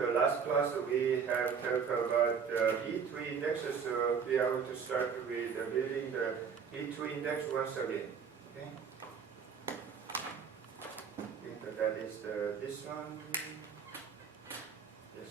the last class we have talked about the B2 indexes, so we are going to start with building the B2 index once again. Okay? I think that is this one. Yes.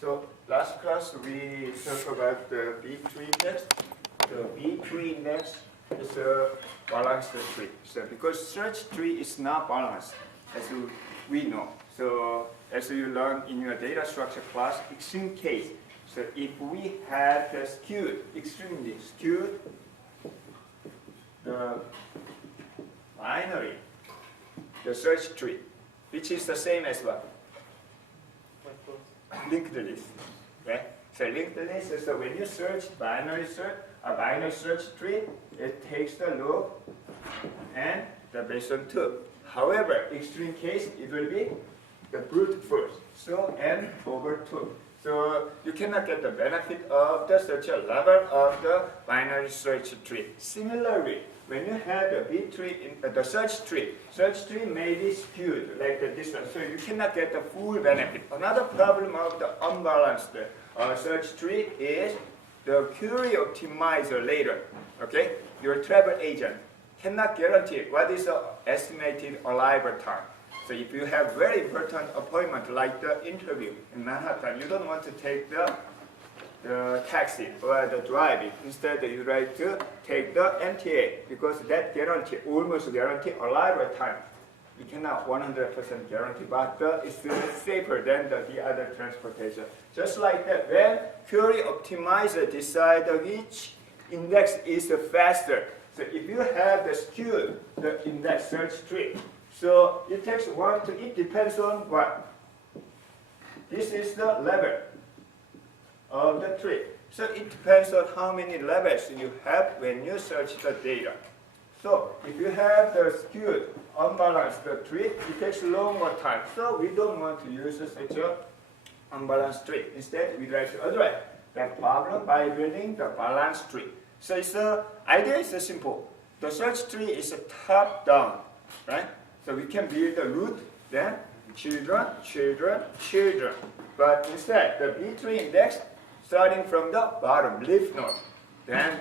So last class we talked about the B2 index. The B2 index is a balanced tree. So because search tree is not balanced, as we know. So as you learn in your data structure class, extreme case. So if we had the skewed, extremely skewed, the binary, the search tree, which is the same as what? Linked list. Okay? So linked list is so when you search binary search tree, it takes the log and the base on 2. However, extreme case it will be the brute force. So n over 2. So you cannot get the benefit of the such a level of the binary search tree. Similarly, when you have the B tree in the search tree may be skewed like this one. So you cannot get the full benefit. Another problem of the unbalanced search tree is the query optimizer later. Okay, your travel agent cannot guarantee what is the estimated arrival time. So if you have very important appointment like the interview in Manhattan, you don't want to take the taxi or the driving. Instead, you like to take the MTA because that almost guarantee arrival time. You cannot 100% guarantee, but it's still safer than the other transportation. Just like that, when query optimizer decide which index is faster. So if you have the skewed the index search tree, so it takes it depends on what? This is the level of the tree. So it depends on how many levels you have when you search the data. So if you have the skewed, unbalanced tree, it takes longer time. So we don't want to use such a unbalanced tree. Instead, we try to address that problem by building the balanced tree. So it's idea is simple. The search tree is top down, right? So we can build the root, then children, children, children. But instead, the B3 index starting from the bottom, leaf node. Then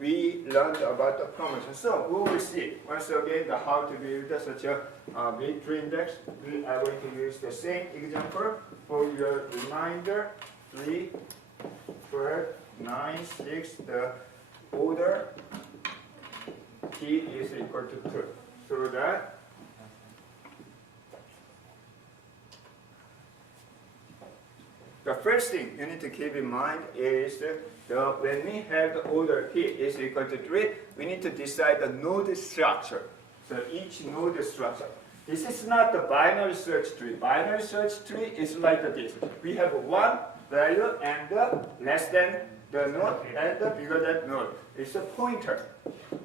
we learned about the promotion. So we will see once again how to build such a B3 index. We are going to use the same example for your reminder. 3, 4, 9, 6. The order T is equal to 2. So that the first thing you need to keep in mind is when we have the order P is equal to 3, we need to decide the node structure. So each node structure. This is not the binary search tree. Binary search tree is like this. We have one value and the less than the node and the bigger than node. It's a pointer.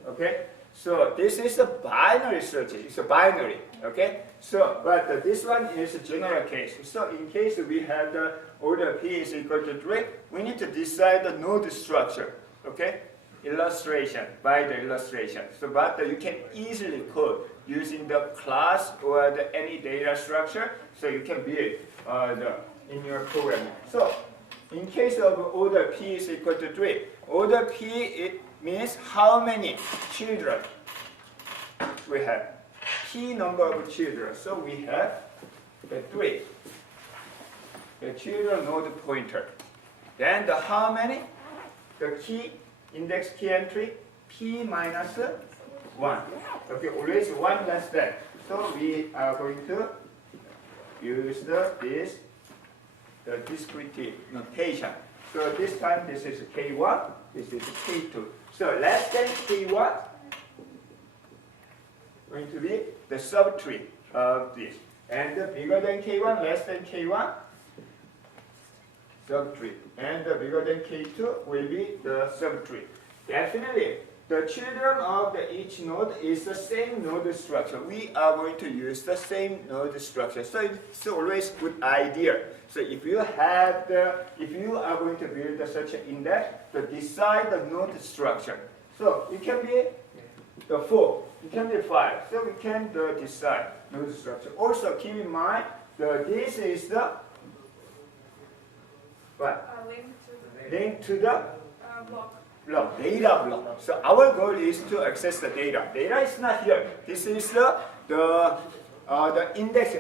Okay? So this is a binary search. It's a binary. Okay? So, but this one is a general case. So in case we have the order P is equal to 3, we need to decide the node structure. Okay? Illustration, by the illustration. So, but you can easily code using the class or any data structure. So you can build in your program. So, in case of order P is equal to 3, order P it means how many children we have. P number of children. So we have the 3. The children node pointer. Then the how many? The key, index key entry, P minus 1. Okay, always 1 less than. So we are going to use the discrete notation. So this time this is K1, this is K2. So less than K1 going to be the subtree of this. And the bigger than K1, less than K1, subtree. And the bigger than K2 will be the subtree. Definitely, the children of each node is the same node structure. We are going to use the same node structure. So it's always a good idea. So if you are going to build such an index, to decide the node structure. So it can be the 4, it can be 5. So we can decide node structure. Also keep in mind this is the what? Link to the block, data block. So our goal is to access the data. Data is not here. This is the index,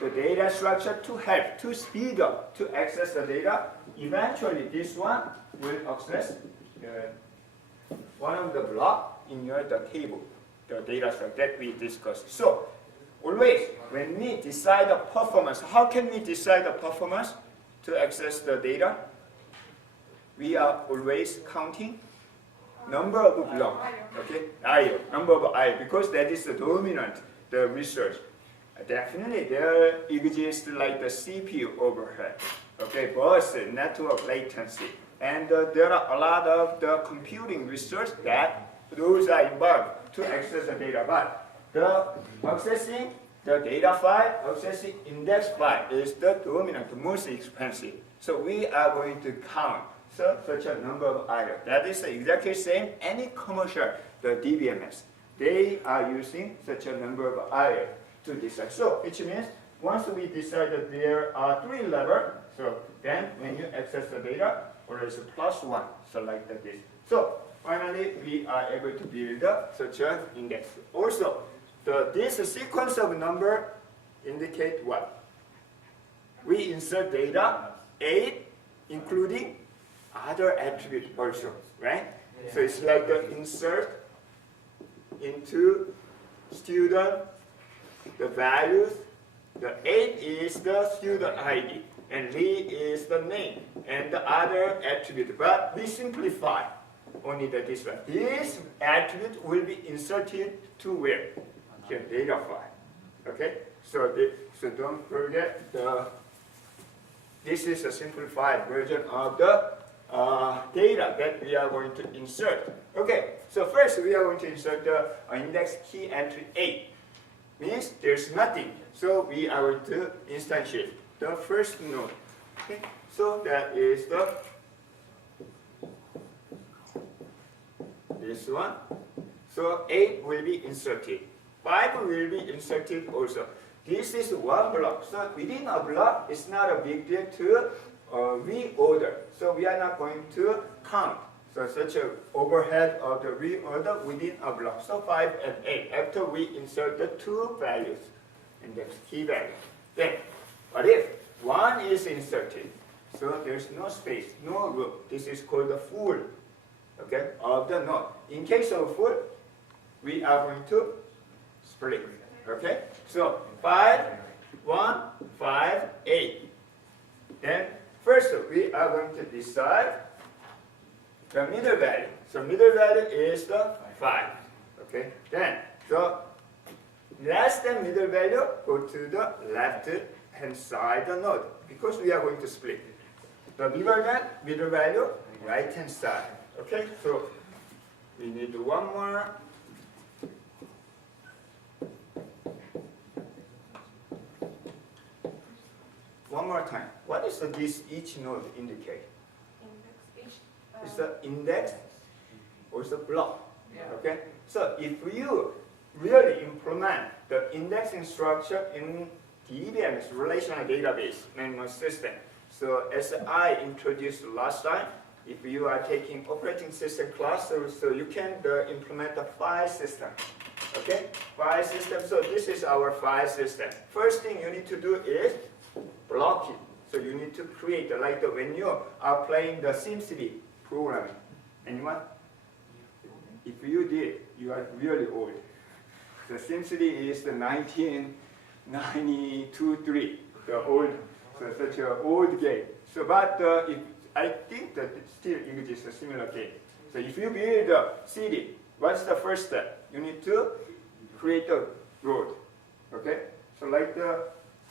the data structure to help, to speed up, to access the data. Eventually, this one will access one of the block in the table, the data structure that we discussed. So, always, when we decide the performance, how can we decide the performance to access the data? We are always counting number of blocks, okay? I, number of I, because that is the dominant, the research. Definitely there exists like the CPU overhead, okay, burst, network latency. And there are a lot of the computing research that those are involved to access the data. But the accessing the data file, accessing index file is the dominant, most expensive. So we are going to count such a number of items. That is exactly same any commercial, the DBMS. They are using such a number of items to decide. So which means once we decide that there are 3 levels, so then when you access the data, always +1, so like that is. So finally we are able to build such an index. Also, this sequence of number indicate what? We insert data 8, including other attributes also, right? Yeah. So it's like the insert into student, the values, the 8 is the student ID, and V is the name, and the other attribute. But we simplify only this one. This attribute will be inserted to where? Here, data file. Okay? So don't forget this is a simplified version of the data that we are going to insert. Okay, so first we are going to insert the index key entry 8. Means there's nothing. So we are going to instantiate the first node. Okay, so that is this one. So 8 will be inserted. 5 will be inserted also. This is one block. So within a block, it's not a big deal to reorder. So we are not going to count. So such a overhead of the reorder within a block. So 5 and 8 after we insert the 2 values, index key value. Then what if 1 is inserted? So there's no space, no room. This is called the full, okay, of the node. In case of full, we are going to split. Okay? So 5, 1, 5, 8. Then first we are going to decide the middle value. So middle value is the 5. Okay? Then so less than middle value, go to the left hand side the node because we are going to split. The bigger than middle value, right hand side. Okay? So we need one more. One more time. What is this each node indicate? It's the index or it's a block. Yeah. Okay? So if you really implement the indexing structure in DBMS, relational database management system, so as I introduced last time, if you are taking operating system class, so you can implement a file system. Okay? File system. So this is our file system. First thing you need to do is block it. So you need to create, like when you are playing the SimCity programming. Anyone? If you did, you are really old. The SimCity is the 1992-3, the old, so such an old game. So, but I think that it still exists a similar game. So if you build a city, what's the first step? You need to create a road. Okay? So like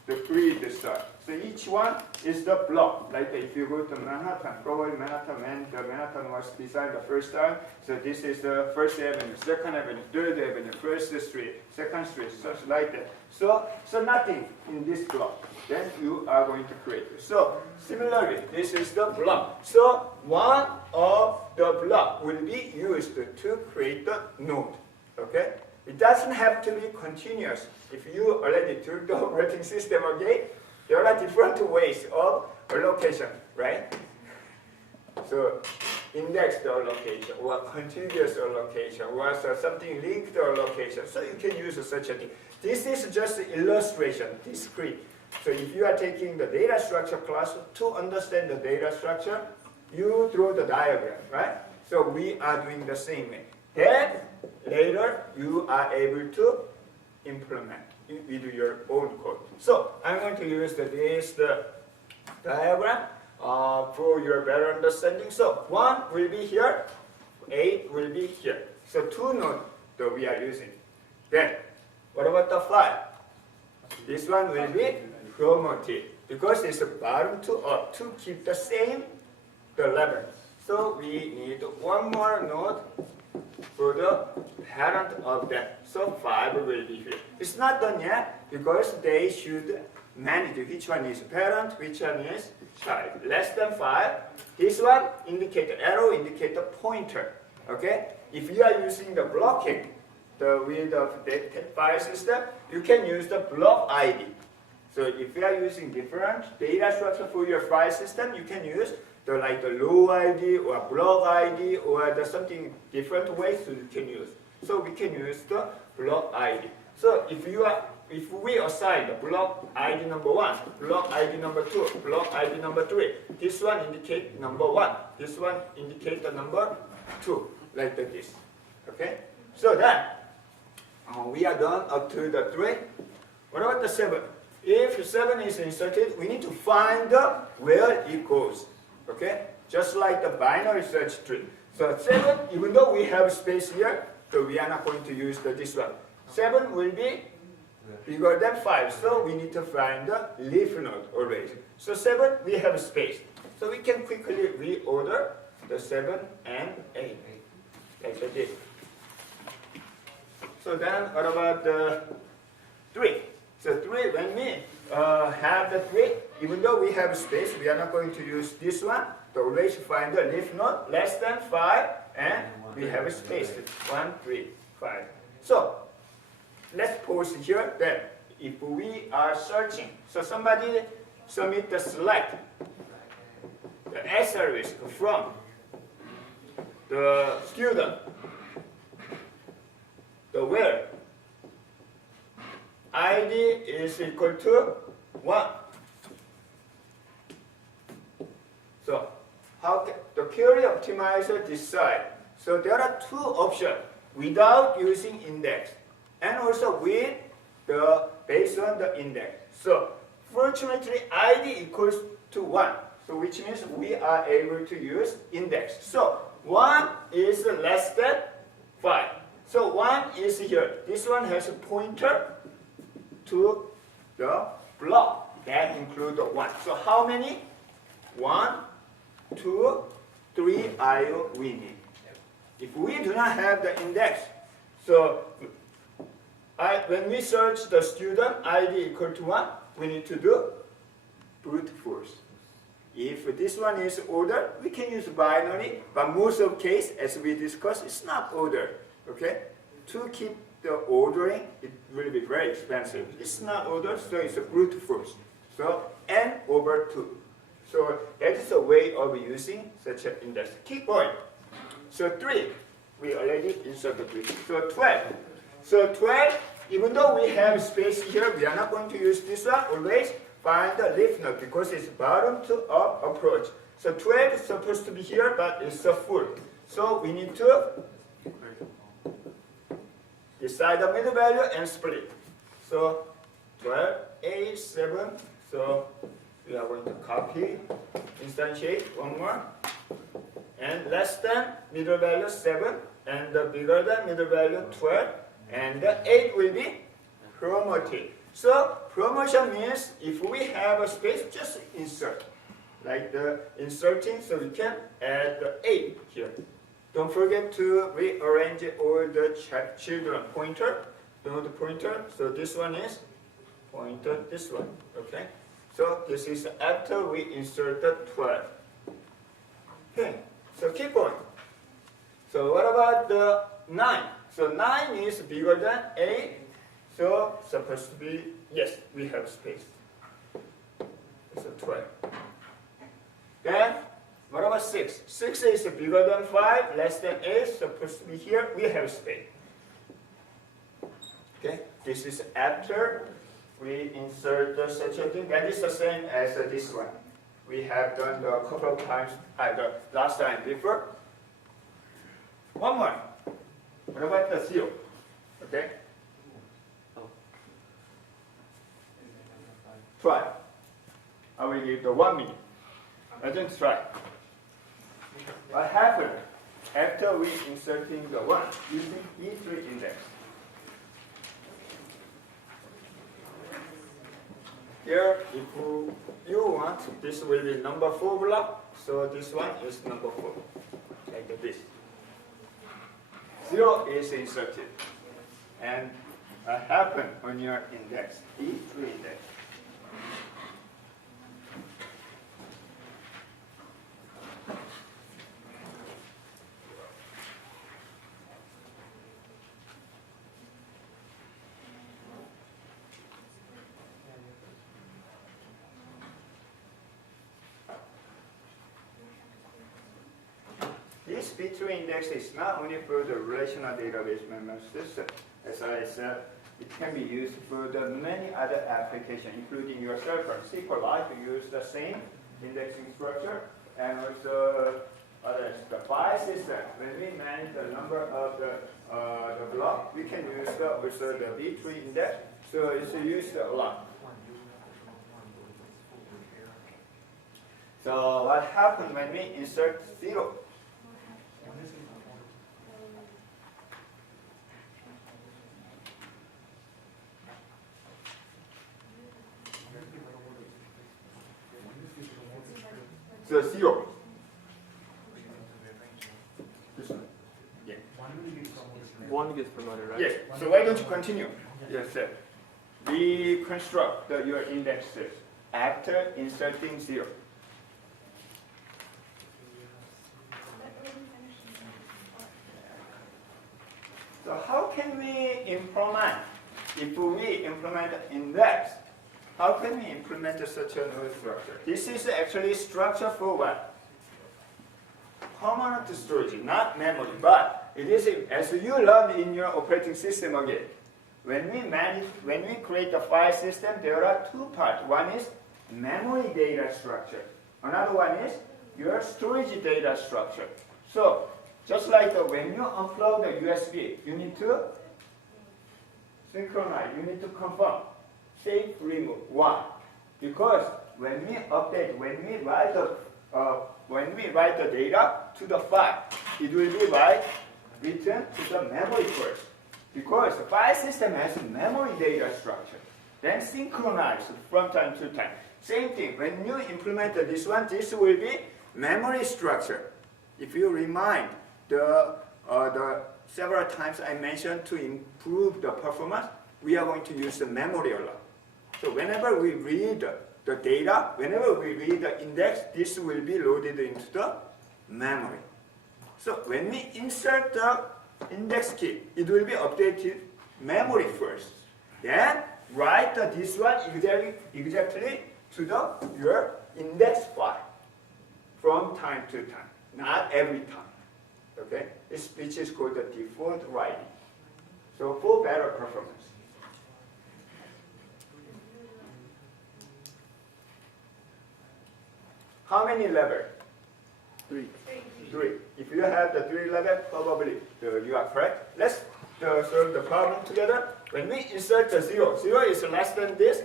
the 3 this side. So each one is the block. Like if you go to Manhattan, probably Manhattan, when the Manhattan was designed the first time, so this is the first avenue, second avenue, third avenue, first street, second street, such like that. So nothing in this block. Then you are going to create it. So similarly, this is the block. So one of the block will be used to create the node. Okay? It doesn't have to be continuous. If you already took the operating system, okay, there are different ways of allocation, right? So index the allocation, or continuous allocation, or something linked allocation. So you can use such a thing. This is just illustration, discrete. So if you are taking the data structure class, to understand the data structure, you draw the diagram, right? So we are doing the same way. Then later you are able to implement with your own code. So I'm going to use the diagram for your better understanding. So 1 will be here, 8 will be here. So 2 nodes that we are using. Then what about the 5? This one will be chromatic because it's bottom to up to keep the same the level. So we need one more node for the parent of that. So 5 will be here. It's not done yet because they should manage which one is parent, which one is child. Less than 5. This one indicate the arrow, indicate the pointer. Okay? If you are using the blocking, the with the file system, you can use the block ID. So if you are using different data structure for your file system, you can use the row ID or block ID or the something different ways you can use. So we can use the block ID. So if we assign the block ID number 1, block ID number 2, block ID number 3, this one indicate number 1, this one indicate the number 2, like this. Okay? So then we are done up to the 3. What about the 7? If 7 is inserted, we need to find where it goes. Okay? Just like the binary search tree. So 7, even though we have space here, so we are not going to use this one. 7 will be bigger than 5, so we need to find the leaf node always. So 7, we have space. So we can quickly reorder the 7 and 8. Like this. So then what about the 3? So 3, when we have the 3, even though we have space, we are not going to use this one. So always find the leaf node less than 5, and we have a space. 1, 3, 5. So let's pause here. Then if we are searching, so somebody submit the select the asterisk from the student, the where ID is equal to 1. So how can the query optimizer decide? So there are 2 options: without using index and also with the based on the index. So fortunately ID equals to 1. So which means we are able to use index. So 1 is less than 5. So 1 is here. This one has a pointer to the block that include the 1. So how many? 1, 2, 3 IO we need. If we do not have the index, so when we search the student ID equal to 1, we need to do brute force. If this one is ordered, we can use binary, but most of case, as we discussed, it's not ordered. Okay? To keep the ordering, it will be very expensive. It's not ordered, so it's a brute force. So n over 2. So that is a way of using such an index. Keep going. So 3, we already inserted 3. So 12. So 12, even though we have space here, we are not going to use this one. Always find the leaf node because it's bottom to up approach. So 12 is supposed to be here, but it's full. So we need to decide the middle value and split. So 12, 8, 7. So we are going to copy, instantiate one more. And less than middle value 7. And the bigger than middle value 12. And the 8 will be chromatic. So promotion means if we have a space, just insert. Like the inserting, so we can add the 8 here. Don't forget to rearrange all the children pointer, node pointer. So this one is pointer, this one, okay? So this is after we insert the 12. Okay, so keep going. So what about the 9? So 9 is bigger than 8. So supposed to be, yes, we have space. So 12. Then, what about 6? 6 is bigger than 5, less than 8, supposed to be here, we have space. Okay, this is after we insert such a thing. That is the same as this one. We have done a couple of times, the last time before. One more. What about the 0? Okay? Try. I will give the 1 minute. Let's try. What happened after we inserting the 1 using E3 index? Here, if you want, this will be number 4 block. So this one is number 4, like this. 0 is inserted. And what happened on your index, E3 index? This B2 index is not only for the relational database management system. As I said, it can be used for the many other applications, including your server. SQLite use the same indexing structure, and also others. The file system, when we manage the number of the block, we can use also the B3 index. So it's used a lot. So what happens when we insert 0? So 0. This one. Yeah. 1 gets promoted, right? Yes. So why don't you continue? Yes, sir. We construct your indexes after inserting 0. So how can we implement? If we implement index, how can we implement such a node structure? This is actually structure for what? Permanent storage, not memory, but it is as you learned in your operating system again. When we create a file system, there are 2 parts. One is memory data structure. Another one is your storage data structure. So just like when you unplug the USB, you need to synchronize, you need to confirm. Save, remove. Why? Because when we update, when we write the data to the file, it will be written to the memory first. Because the file system has a memory data structure. Then synchronize from time to time. Same thing. When you implement this one, this will be memory structure. If you remind the several times I mentioned to improve the performance, we are going to use the memory a lot. So whenever we read the data, whenever we read the index, this will be loaded into the memory. So when we insert the index key, it will be updated memory first. Then write this one exactly to your index file from time to time, not every time. Okay? Which is called the default writing. So for better performance. How many levels? 3. 3. If you have the 3 levels, probably you are correct. Let's solve the problem together. When we insert the 0, 0 is less than this,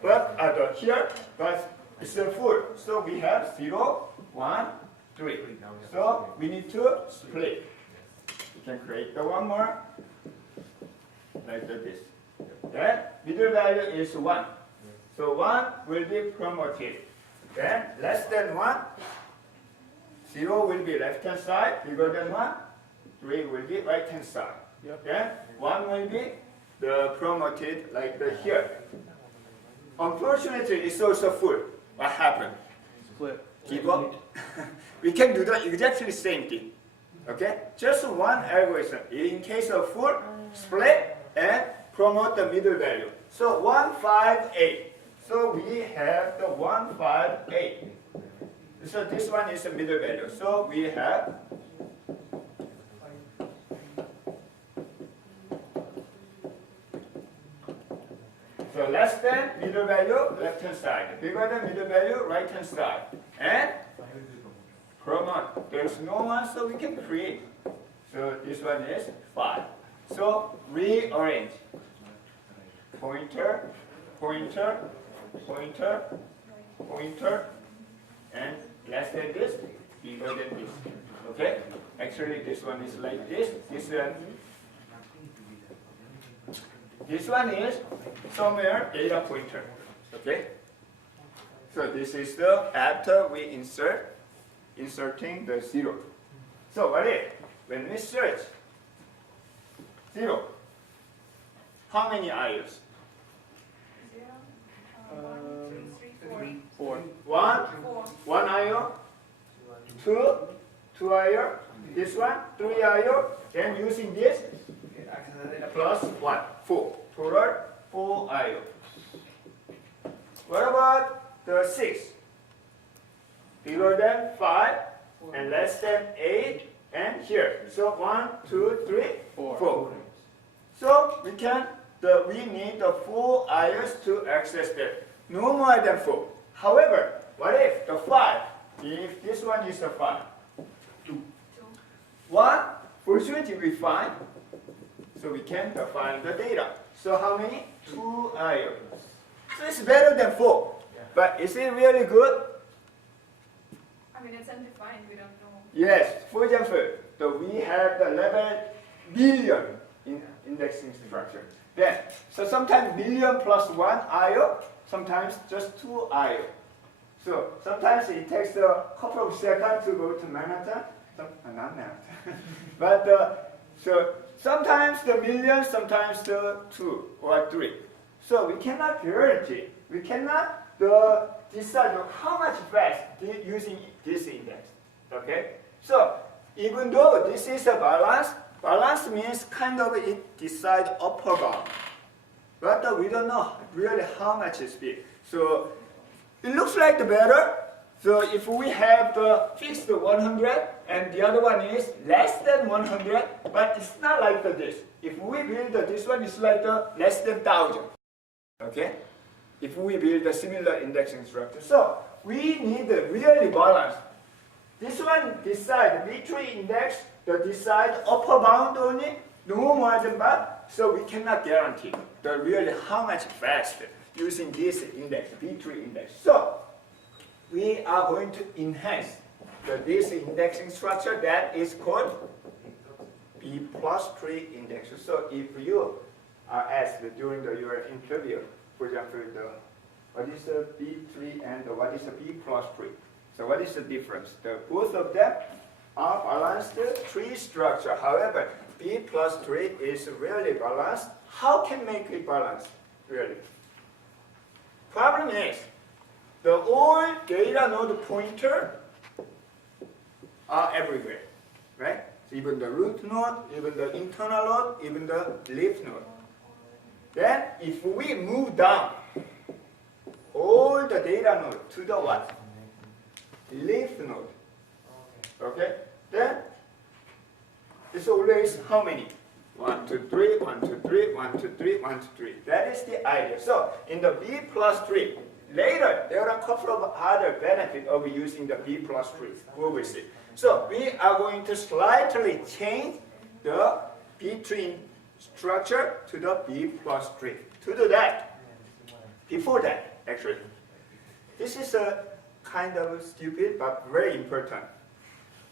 but here, but it's full. So we have 0, 1, 3. So we need to split. We can create the one more like this. Then middle value is 1. So 1 will be promoted. Then less than 1, 0 will be left hand side, bigger than 1, 3 will be right hand side. Yep. Then 1 will be the promoted like the here. Unfortunately, it's also full. What happened? Split. Give up? We can do the exactly same thing. Okay? Just one algorithm. In case of full, split and promote the middle value. So 158. So we have the 158. So this one is the middle value. So we have so less than middle value, left hand side. Bigger than middle value, right hand side. And promote. There's no one, so we can create. So this one is 5. So rearrange. Pointer, pointer, pointer, pointer, and less than this, bigger than this. Okay? Actually, this one is like this. This one is somewhere data pointer. Okay? So this is the after we inserting the 0. So what if when we search 0, how many IOs? 4. 1 IO, 2 IO, this one, 3 IO, then using this, plus 1, 4. Total 4 IO. What about the 6? Bigger than 5 and less than 8 and here. So 1, 2, 3, 4. So we need the 4 IOs to access that. No more than 4. However, what if the 5? If this one is the 5. 1, fortunately we find. So we can find the data. So how many? 2 IOs. So it's better than 4. But is it really good? I mean, it's undefined. We don't know. Yes. For example, we have the level billion in indexing structure. Then, so sometimes billion plus 1 IO, sometimes just 2 IO. So sometimes it takes a couple of seconds to go to Manhattan. Not Manhattan. But so sometimes the million, sometimes the 2 or 3. So we cannot guarantee. We cannot decide how much fast using this index. Okay? So even though this is a balance means kind of it decides upper bound. But we don't know really how much is big. So it looks like the better. So if we have the fixed 100 and the other one is less than 100, but it's not like this. If we build this one, it's like less than 1,000. Okay? If we build a similar indexing structure. So we need a really balance. This one decide B3 index, decide upper bound only, no more than that. So we cannot guarantee the really how much faster using this index, B3 index. So we are going to enhance this indexing structure that is called B plus 3 index. So if you are asked during your interview, for example, what is the B3 and what is the B plus 3? So what is the difference? Both of them are balanced tree structure. However, B plus 3 is really balanced. How can make it balanced? Really? Problem is, the all data node pointer are everywhere, right? So even the root node, even the internal node, even the leaf node. Then if we move down all the data node to the what? Leaf node. Okay? Then it's always how many? 1, 2, 3, 1, 2, 3, 1, 2, 3, 1, 2, 3. That is the idea. So in the B plus 3, later there are a couple of other benefits of using the B plus 3. We will see. So we are going to slightly change the B3 structure to the B plus 3. To do that, before that, actually, this is a kind of stupid but very important.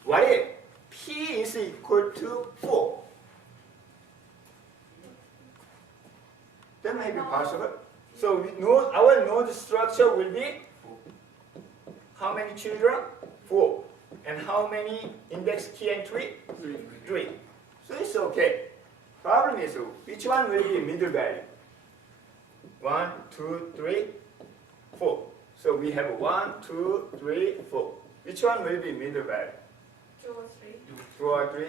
What if P is equal to 4? That may be possible. So we know our node structure will be how many children? 4. And how many index key entry? 3. So it's okay. Problem is which one will be middle value? 1, 2, 3, 4. So we have 1, 2, 3, 4. Which one will be middle value? 2 or 3. 2 or 3?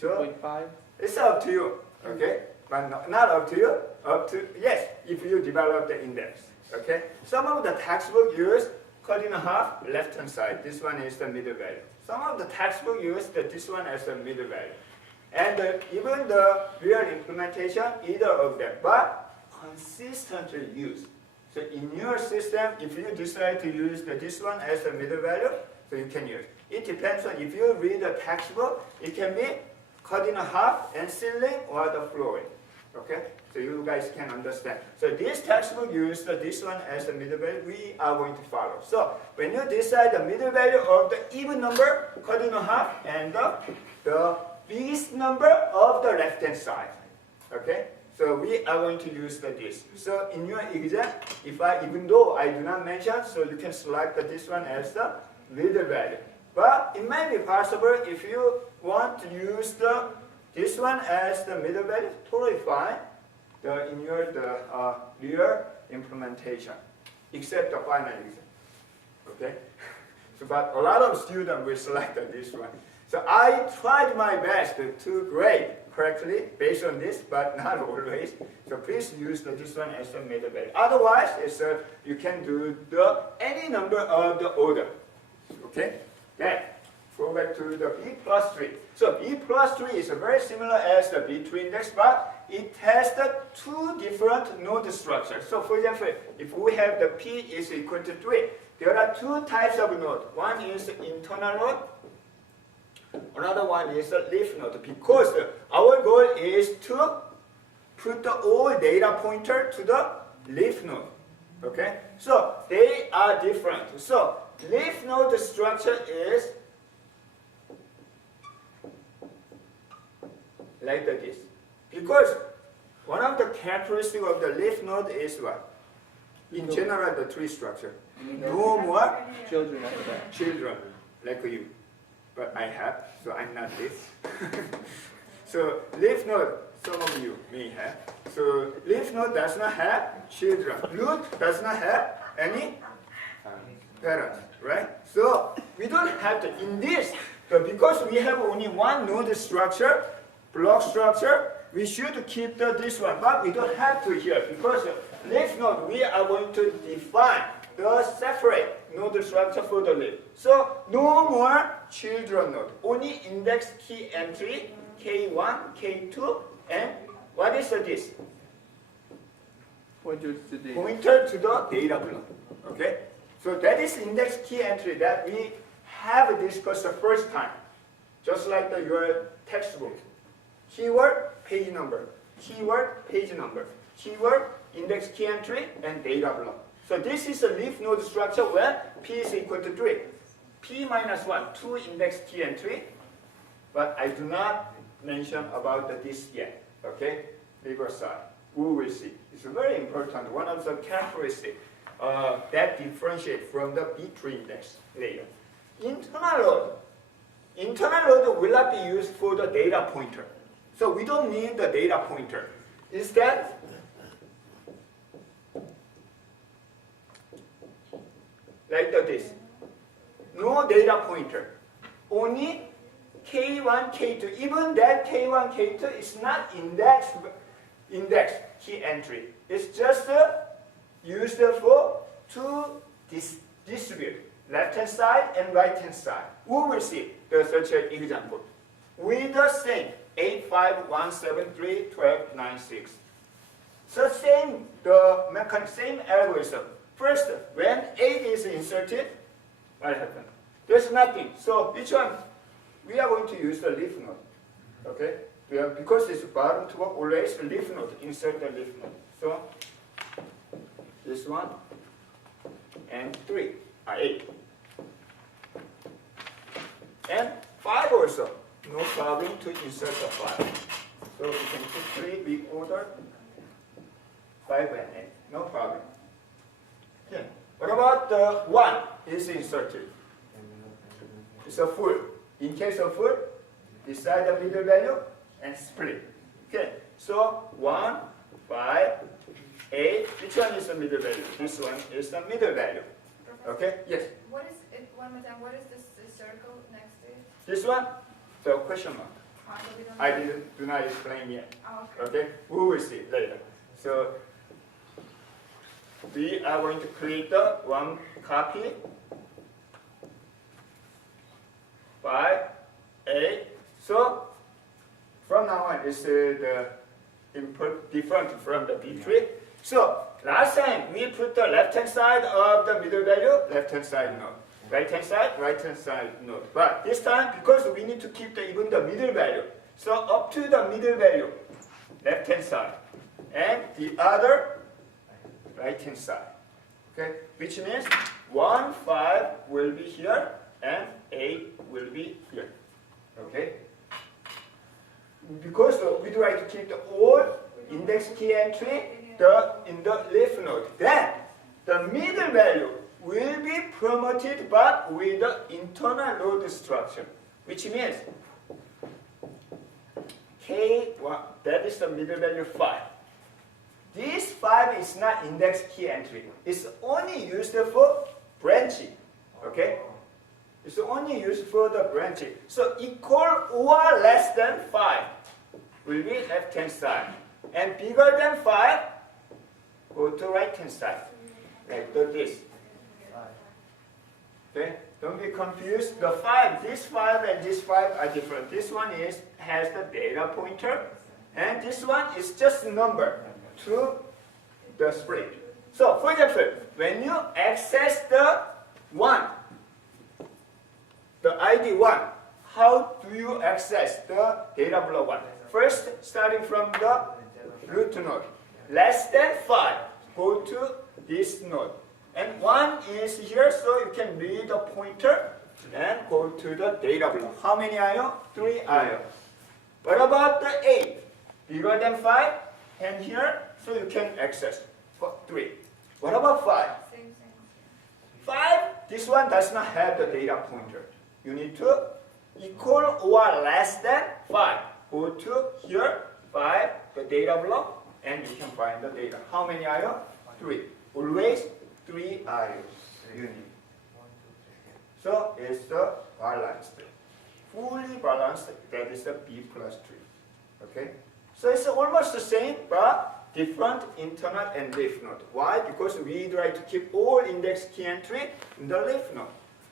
So 0.5. it's up to you. Okay? But not up to you. Up to, yes, if you develop the index. Okay? Some of the textbook use cut in half left hand side. This one is the middle value. Some of the textbook use this one as the middle value. And even the real implementation, either of them, but consistently used. So in your system, if you decide to use this one as the middle value, so you can use. It depends on if you read the textbook, it can be cut in half and ceiling or the flooring. Okay? So you guys can understand. So this textbook used this one as the middle value, we are going to follow. So when you decide the middle value of the even number, cut in half, and the biggest number of the left hand side. Okay? So we are going to use this. So in your exam, even though I do not mention, so you can select this one as the middle value. But it may be possible if you want to use this one as the middle value, totally fine. In your real implementation, except the final exam. Okay? So, but a lot of students will select this one. So I tried my best to grade correctly based on this, but not always. So please use this one as the middle value. Otherwise, you can do any number of the order. Okay? Then go back to the B plus 3. So B plus 3 is very similar as the B2 index, but it has the 2 different node structures. So for example, if we have the P is equal to 3, there are 2 types of node. One is internal node, another one is a leaf node, because our goal is to put the all data pointer to the leaf node. Okay? So they are different. So leaf node structure is like this. Because one of the characteristics of the leaf node is what? In general, the tree structure. No more Children after that. children like you. But I have, so I'm not this. So leaf node, some of you may have. So leaf node does not have children. Root does not have any parents, right? So we don't have to, in this, but because we have only one node structure, block structure, we should keep this one, but we don't have to here, because leaf node, we are going to define the separate node structure for the leaf. So no more children node, only index key entry, K1, K2, and what is this? Pointer to the Pointer to the data block. Okay? So that is index key entry that we have discussed the first time, just like your textbook. Keyword, page number. Keyword, page number. Keyword, index key entry, and data block. So this is a leaf node structure where P is equal to 3. P minus 1, 2 index key entry. But I do not mention about this yet. Okay? Riverside. We will see. It's very important. One of the characteristics that differentiate from the B3 index layer. Internal load. Internal load will not be used for the data pointer. So we don't need the data pointer. Instead, like this. No data pointer. Only K1, K2. Even that K1, K2 is not index key entry. It's just used for to distribute left hand side and right hand side. We will see such an example. With the same 8, 5, 1, 7, 3, 12, 9, 6. So same algorithm. First, when 8 is inserted, what happened? There's nothing. So which one? We are going to use the leaf node. Okay? Because it's bottom to up, always the leaf node. Insert the leaf node. So this one and 3 are 8. And 5 also. No problem to insert the 5. So we can put 3 big order, 5 and 8. No problem. Okay. What about the 1 is inserted? It's a full. In case of full, decide the middle value and split. Okay. So 1, 5, 8. Which one is the middle value? This one is the middle value. Okay? Yes. What is it? One more time. What is this circle next to it? This one, the question mark. So we don't I know. do not explain yet. Oh, okay. Okay? We will see later. So we are going to create the one copy. 5, 8. So from now on, it's the input different from the B3. So last time we put the left-hand side of the middle value, left-hand side node. Right-hand side node. But this time, because we need to keep even the middle value, so up to the middle value, left-hand side, and the other right-hand side. Okay, which means 1, 5 will be here, and 8 will be here. Okay. Because we try to keep the all index key entry in the leaf node, then the middle value will be promoted but with the internal node structure, which means K1, that is the middle value 5. This 5 is not index key entry. It's only used for branching. Okay? It's only used for the branching. So equal or less than 5 will be left-hand side. And bigger than 5, go to right-hand side. Like this. Okay? Don't be confused. The 5, this 5 and this 5 are different. This one has the data pointer. And this one is just a number to the split. So, for example, when you access the 1, the ID 1, how do you access the data block 1? First, starting from the root node. Less than 5, go to this node. And 1 is here, so you can read the pointer and go to the data block. How many IO? 3 IO. What about the 8? Bigger than 5, and here, so you can access 3. What about 5? Same. 5, this one does not have the data pointer. You need to equal or less than 5. Go to here, 5, the data block, and you can find the data. How many IO? 3. Always 3 IOs you need. So it's the balanced. Fully balanced, that is the B plus 3. Okay? So it's almost the same, but different internal and leaf node. Why? Because we try to keep all index key entry in the leaf node.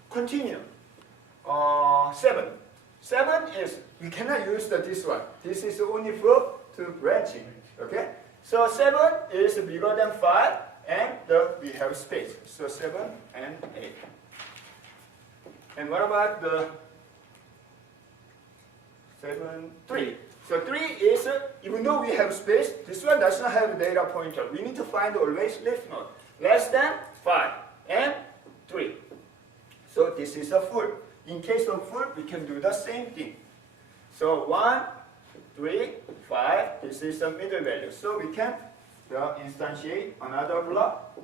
Continue. 7. 7 is, we cannot use this one. This is only for to branching. Okay? So 7 is bigger than 5, and we have space. So 7 and 8. And what about the 3? So 3 is, even though we have space, this one does not have data pointer. We need to find always leaf node. Less than 5 and 3. So this is a full. In case of full, we can do the same thing. So 1, 3, 5, this is the middle value. So we can instantiate another block.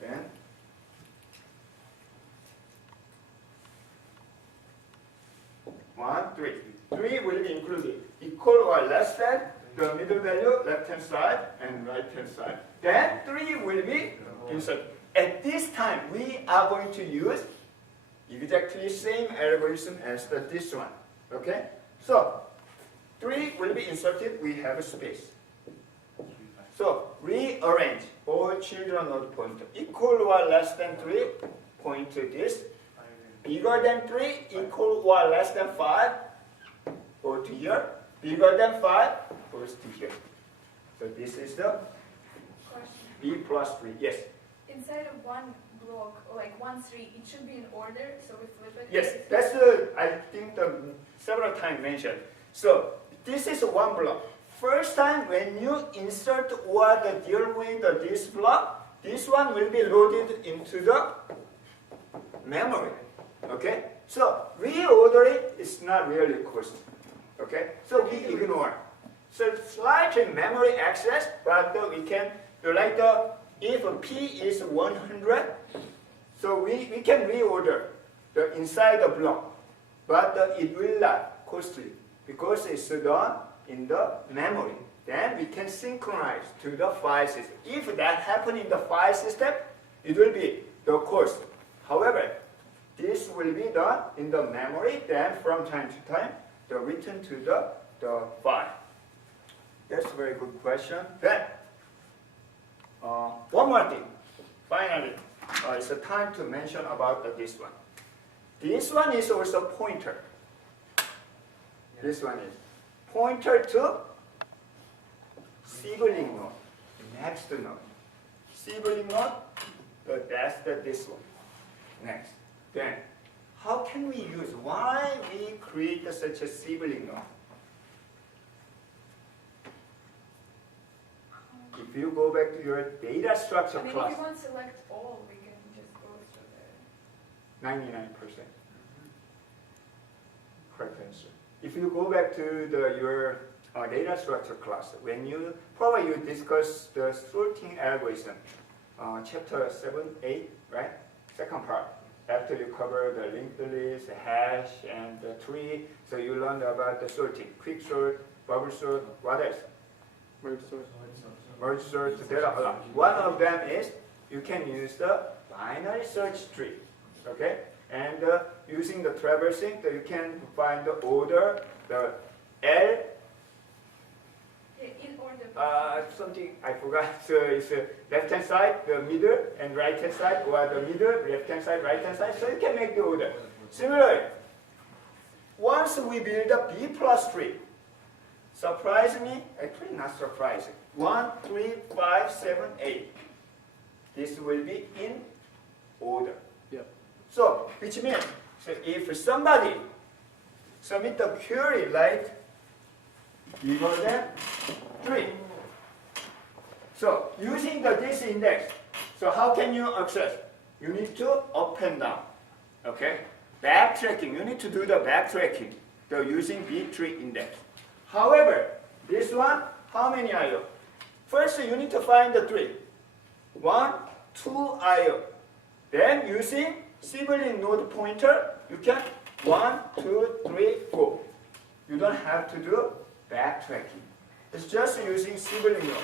Then 1, 3. 3 will be included. Equal or less than the middle value, left-hand side and right-hand side. Then 3 will be inserted. At this time, we are going to use exactly same algorithm as this one. Okay? So 3 will be inserted. We have a space. So rearrange all children node pointer. Equal or less than 3, point to this. Bigger than 3, equal or less than 5, go to here. Bigger than 5, goes to here. So this is the Question. B plus 3. Yes. Inside of one block, or like one street, it should be in order, so we flip it. Yes, that's I think several times mentioned. So this is one block. First time when you insert or deal with this block, this one will be loaded into the memory. Okay? So reorder it is not really costly. Okay? So we ignore. So slightly memory access, but we can do like the, if P is 100, so we can reorder the inside the block, but it will not costly because it's done in the memory. Then we can synchronize to the file system. If that happens in the file system, it will be the cost. However, this will be done in the memory, then from time to time, the return to the file. That's a very good question. Then, one more thing. Finally, it's a time to mention about this one. This one is also pointer. This one is pointer to sibling node, next node. Sibling node, that's this one. Next. Then, how can we use, why we create such a sibling node? If you go back to your data structure class, if you want to select all, we can just go through 99%. Correct answer. If you go back to your data structure class, when you probably discuss the sorting algorithm, chapter 7, 8, right? Second part. After you cover the linked list, hash, and the tree, so you learn about the sorting, quick sort, bubble sort, what else? Merge sort. Merge sort, there are a lot. One of them is you can use the binary search tree, okay? And using the traversing, you can find the order, the L, in order. something I forgot. So it's left hand side, the middle, and right hand side, or the middle, left hand side, right hand side. So you can make the order. Similarly, once we build a B plus tree, surprisingly, actually not surprising. 1, 3, 5, 7, 8. This will be in order. Yep. So, which means, so if somebody submit the query like bigger than 3. So, using this index, so how can you access? You need to up and down, okay? Backtracking, you need to do the backtracking, using B3 index. However, this one, how many IO? First, you need to find the 3. 1, 2 IO. Then, using sibling node pointer, you can 1, 2, 3, 4. You don't have to do backtracking. It's just using sibling node.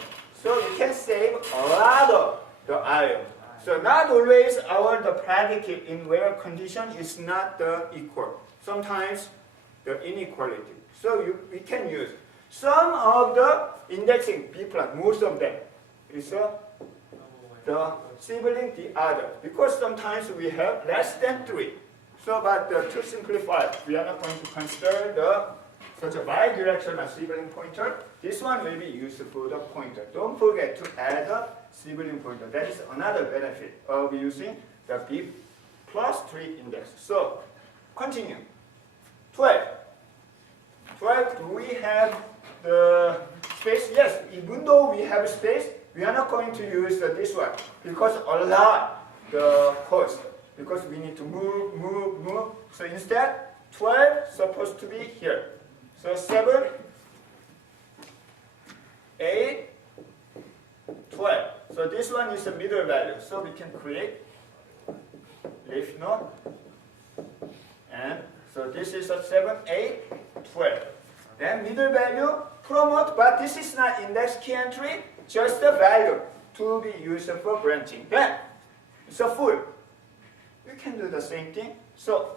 So you can save a lot of the IO. So not always the predicate in where condition is not equal. Sometimes the inequality. So we can use some of the indexing B plus, most of them is the sibling the other, because sometimes we have less than 3. So, but to simplify, we are not going to consider such a bidirectional sibling pointer. This one will be used for the pointer. Don't forget to add a sibling pointer. That is another benefit of using the B plus 3 index. So, continue. 12. 12, do we have the space? Yes, even though we have space, we are not going to use this one because a lot the cost, because we need to move. So instead, 12 supposed to be here. So 7, 8, 12. So this one is the middle value. So we can create leaf node. And so this is a 7, 8, 12. Then middle value, promote, but this is not index key entry, just the value to be used for branching. Then it's a full. You can do the same thing. So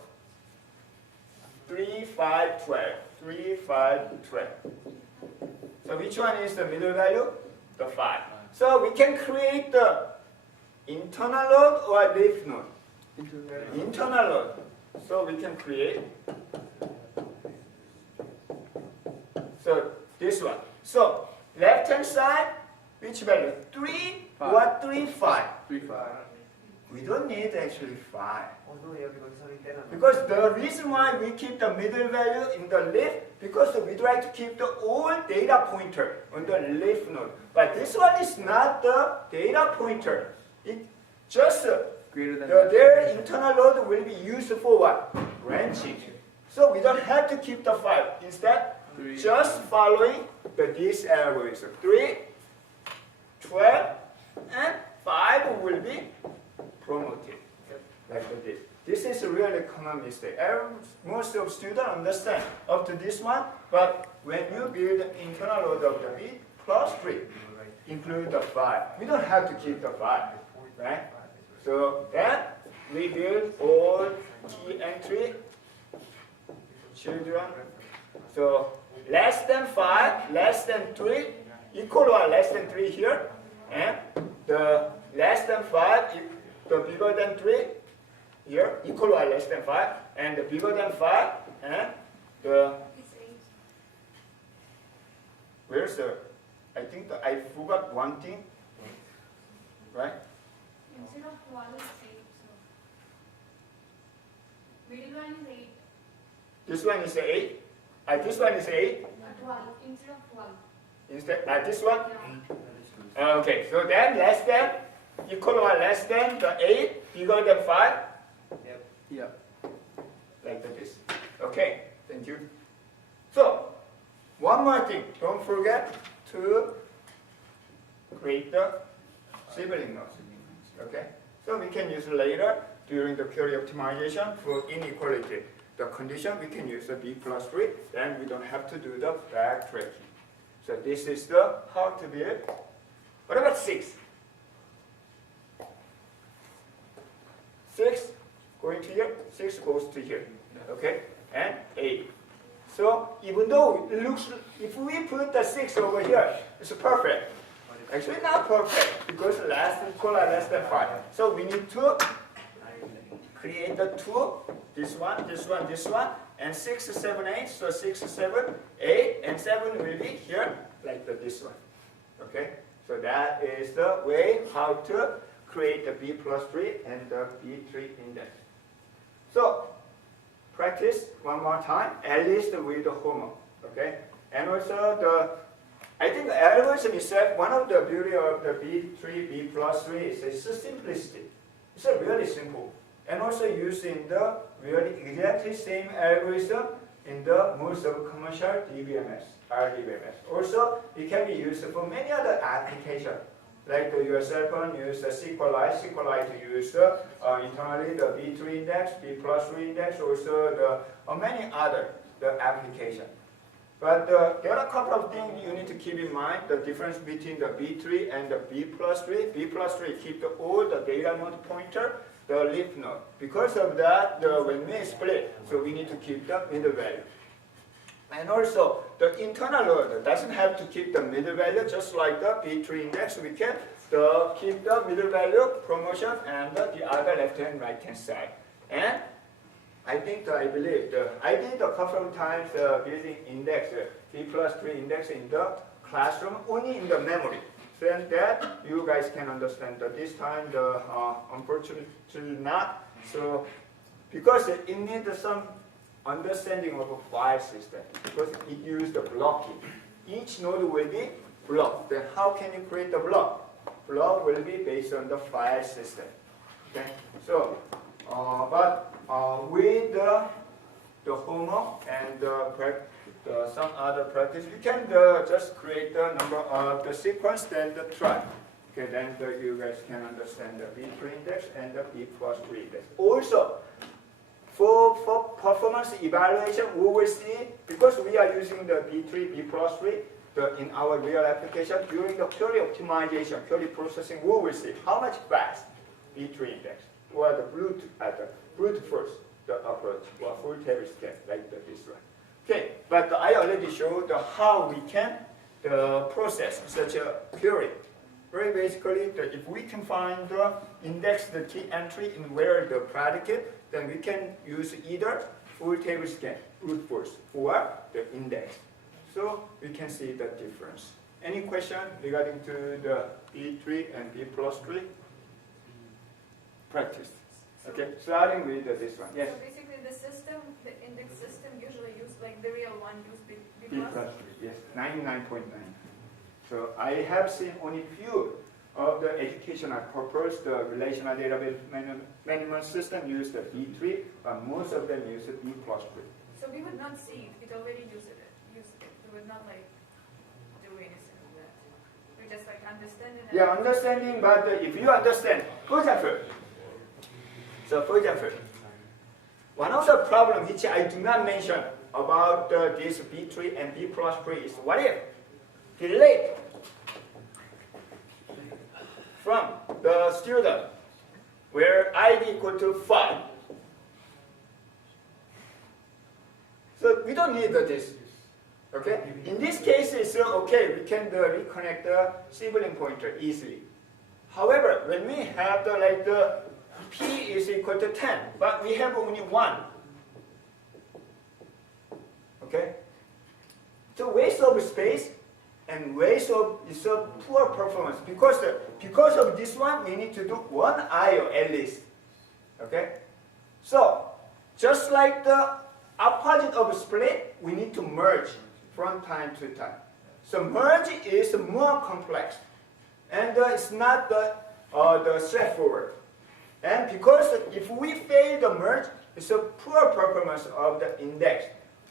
3, 5, 12. 3, 5, 12. So which one is the middle value? The 5. So we can create the internal node or leaf node. Internal node. So we can create. So this one. So left hand side, which value? 3 or 3, 5? 3, 5. We don't need actually 5. Because the reason why we keep the middle value in the leaf, because we try to keep the old data pointer on the leaf node. But this one is not the data pointer. It just Greater than their internal node will be used for what? Branching. So we don't have to keep the 5. Instead, 3. just following this algorithm. 3, 12, and 5 will be promoted. Like this. This is a really common mistake. Most of students understand up to this one, but when you build the internal order of the B plus 3, include the 5. We don't have to keep the 5, right? So then we build all key entry children. So less than 5, less than 3, equal or less than 3 here, and the less than 5, the bigger than 3 here, equal or less than 5, and the bigger than 5, and the, It's 8. where's the, I think I forgot one thing, right? Instead of 12 is 8. So middle one is 8. This one is 8, this one is 8, 12 instead of 12. instead, this one? Yeah. Okay, so then less than, equal or less than the 8, bigger than 5, Yeah. like this. Okay, thank you. So, one more thing, don't forget to create the sibling nodes. Okay, so we can use later during the query optimization for inequality. The condition we can use the B plus 3, then we don't have to do the backtracking. So this is the how to build. What about 6? 6 going to here, 6 goes to here, okay, and 8. So even though it looks, if we put the 6 over here, it's perfect. Actually not perfect, because less than equal or less than 5. So we need to create the 2, this one, this one, this one, and 6, 7, 8. So 6, 7, 8, and 7 will be here, like this one, okay. So that is the way how to create the B plus 3 and the B3 index. So, practice one more time, at least with the homework, okay? And also I think the algorithm itself, one of the beauty of the B3, B plus 3 is it's simplicity. It's really simple. And also using the really exactly same algorithm in the most of commercial DBMS, RDBMS. Also, it can be used for many other applications. Like your cell phone use the SQLite to use internally the B3 index, B plus 3 index, also the many other application. But there are a couple of things you need to keep in mind, the difference between the B3 and the B plus 3. B plus 3 keep all the data node pointer, the leaf node. Because of that, when we split, so we need to keep the middle value. And also, the internal order doesn't have to keep the middle value, just like the B3 index. We can keep the middle value, promotion, and the other left-hand, right-hand side. And I believe, I did a couple of times building index, B plus 3 index in the classroom, only in the memory. So then that you guys can understand that this time, unfortunately not. So, because it needs some understanding of a file system, because it uses the blocking. Each node will be blocked. Then how can you create the block? Block will be based on the file system. Okay. So, with the homework and some other practice, you can just create the number of the sequence, then the try. Okay, then you guys can understand the B3 index and the B plus 3 index. Also, for performance evaluation, we will see, because we are using the B3, B plus 3 in our real application, during the query optimization, query processing, we will see how much fast B3 index, or the brute force, the approach, or full table scan, like this one. Okay, but I already showed how we can process such a query. Very basically, if we can find the index, the key entry in where the predicate, then we can use either full table scan, brute force, or the index. So we can see the difference. Any question regarding to the B3 and B plus 3? Practice. Okay, starting with this one. Yes. So basically the system, the index system usually use like the real one use B B plus 3, yes, 99.9. So I have seen only few of the educational purpose, the relational database management system use the B3, but most of them use the B plus 3. So we would not see it. It already used it. We would not like. doing instead of that? We're just like understanding. Yeah, understanding, but if you understand, for example, one of the problems which I do not mention about this B tree and B plus tree is what if delete from the student where ID equal to 5. So we don't need this. Okay? In this case, it's okay, we can reconnect the sibling pointer easily. However, when we have the P is equal to 10, but we have only 1. Okay? So waste of space and waste of is a poor performance because of this one we need to do 1 IO at least. Okay? So just like the opposite of split, we need to merge from time to time. So merge is more complex, and it's not the straightforward. And because if we fail the merge, it's a poor performance of the index.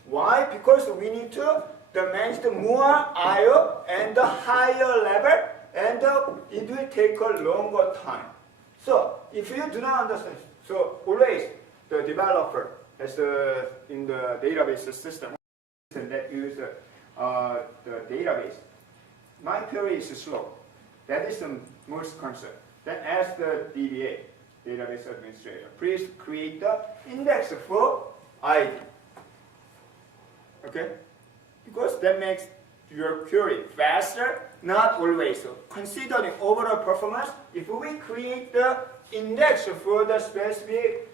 Why? Because we need to manage the more IO and the higher level, and it will take a longer time. So if you do not understand, so always the developer as in the database system that use the database, my query is slow. That is the most concern. Then ask the DBA, database administrator, please create the index for ID. Okay? Because that makes your query faster, not always. So considering overall performance, if we create the index for the specific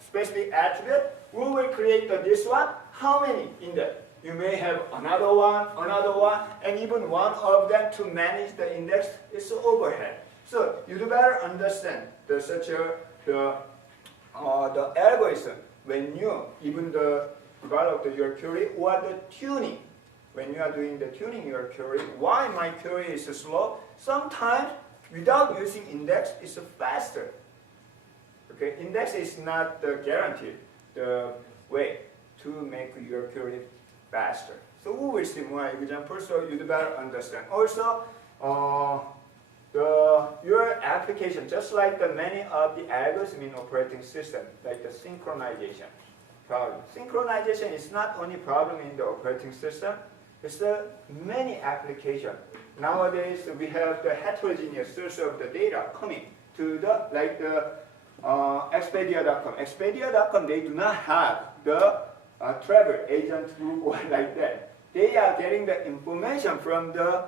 specific attribute, we will create this one. How many index? You may have another one, and even one of them to manage the index is overhead. So you better understand the algorithm when you develop your query or the tuning. When you are doing the tuning your query, why my query is slow? Sometimes without using index, it's faster. Okay, index is not guaranteed the way to make your query faster. So we will see more examples, so you better understand. Also, your application, just like many of the algorithms in operating system, like the synchronization problem. Synchronization is not only problem in the operating system, it's many applications. Nowadays, we have the heterogeneous source of the data coming to Expedia.com. Expedia.com, they do not have the travel agent group or like that. They are getting the information from the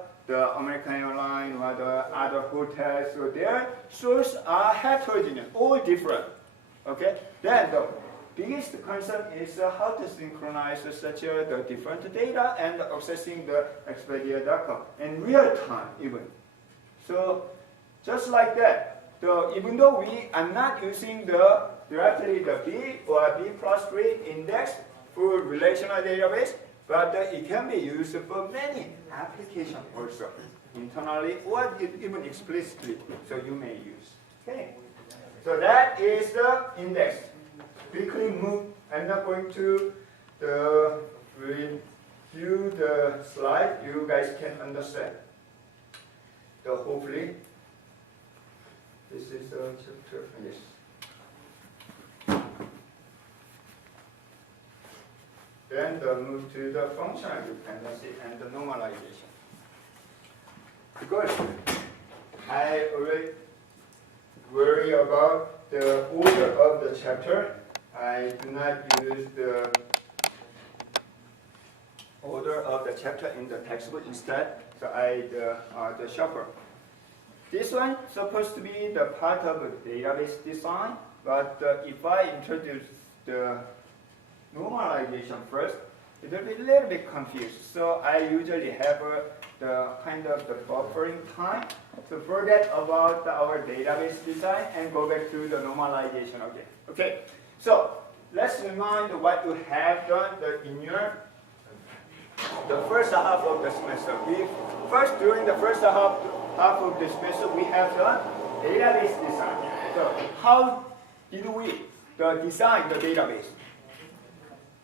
American Airlines or the other hotels, so their sources are heterogeneous, all different. Okay? Then the biggest concern is how to synchronize such the different data and accessing the Expedia.com in real time even. So just like that, even though we are not using directly the B or B plus 3 index for relational database, but it can be used for many applications also, internally or even explicitly, so you may use. Okay. So that is the index. Quickly move. I'm not going to review the slide. You guys can understand. So hopefully, this is the chapter. Yes. Then move to the functional dependency and the normalization. Because I already worry about the order of the chapter, I do not use the order of the chapter in the textbook instead, so I the shuffle. This one is supposed to be the part of the database design, but if I introduce the normalization first, it will be a little bit confused. So I usually have the kind of the buffering time to forget about our database design and go back to the normalization again. Okay, so let's remind what you have done in the first half of the semester. During the first half of the semester, we have done database design. So how did we design the database?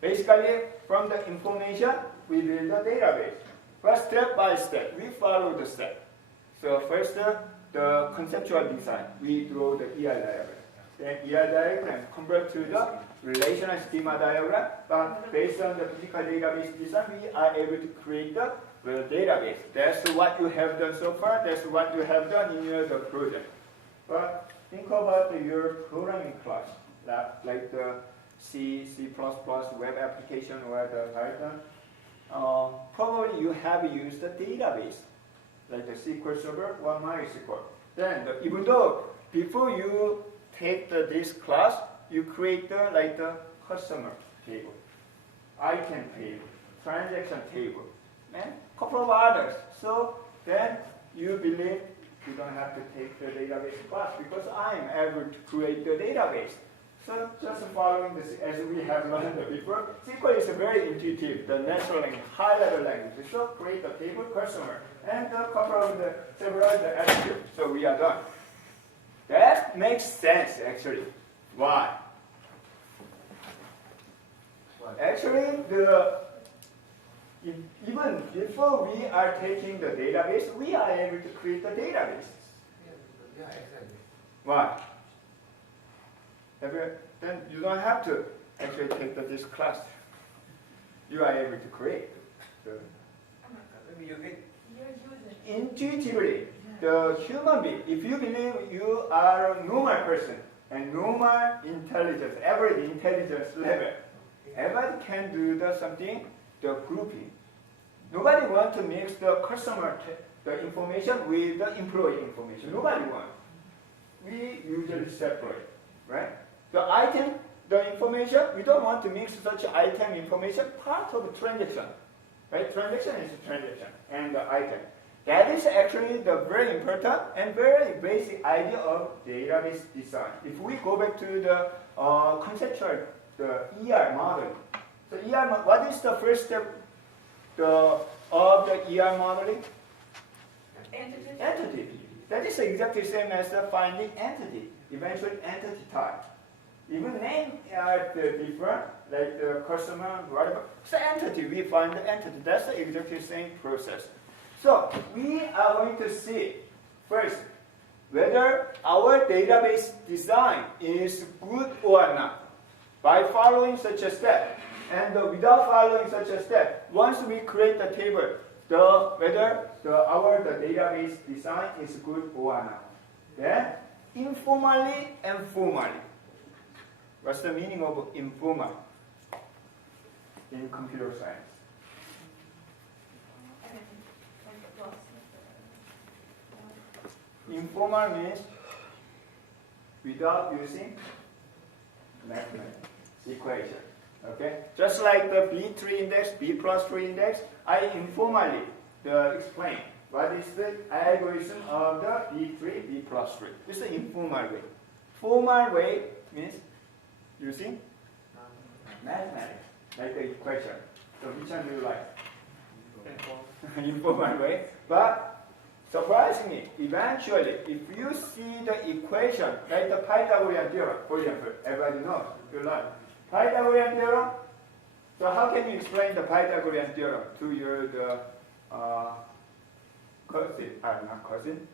Basically, from the information, we build a database. But step by step, we follow the step. So first, the conceptual design. We draw the ER diagram. Then ER diagram convert to the relational schema diagram. But based on the physical database design, we are able to create the database. That's what you have done so far. That's what you have done in your project. But think about your programming class, like the C, C++, web application, or the Python. Probably you have used the database, like the SQL Server or MySQL. Then, even though before you take this class, you create the customer table, item table, transaction table, and a couple of others. So then you believe you don't have to take the database class because I am able to create the database. So just following this as we have learned before, SQL is very intuitive, the natural language, high-level language. So create the table customer and a couple of the several attributes. So we are done. That makes sense actually. Why? Actually, even before we are taking the database, we are able to create the database. Yeah, exactly. Why? Then you don't have to actually take this class. You are able to create. Maybe you get Intuitively, the human being, if you believe you are a normal person and normal intelligence, average intelligence level, everybody can do the grouping. Nobody wants to mix the customer the information with the employee information. Nobody wants. We usually separate, right? The item, the information, we don't want to mix such item information, part of the transaction. Right? Transaction is a transaction and the item. That is actually the very important and very basic idea of database design. If we go back to the conceptual, the ER modeling. So what is the first step of the ER modeling? Entity. That is exactly the same as the finding entity, eventually entity type. Even name are different, like the customer, whatever. So entity, we find the entity. That's the exactly the same process. So we are going to see first whether our database design is good or not by following such a step. And without following such a step, once we create the table, whether our database design is good or not. Then informally and formally. What's the meaning of informal in computer science? Informal means without using mathematics, equation. Okay? Just like the B3 index, B plus 3 index, I informally explain what is the algorithm of the B3, B plus 3. It's the informal way. Formal way means using mathematics, like the equation. So which one do you like? Informal way. But surprisingly, eventually, if you see the equation, like the Pythagorean theorem, for example, everybody knows, you learn. Pythagorean theorem. So how can you explain the Pythagorean theorem to your cousin? Not cousin.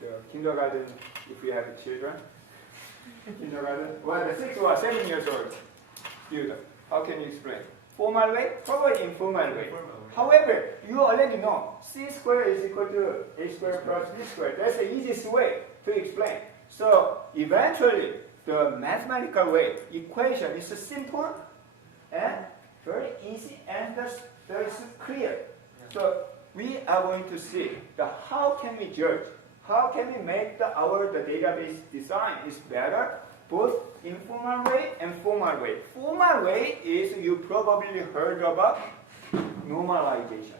The kindergarten. If you have children, kindergarten. Well, the 6 or 7 years old student. How can you explain? Formal way, probably informal way. However, you already know c squared is equal to a squared plus b squared. That's the easiest way to explain. So eventually, the mathematical way, equation is simple and very easy and very clear. So we are going to see how can we judge, how can we make our database design is better, both informal way and formal way. Formal way is you probably heard about normalization.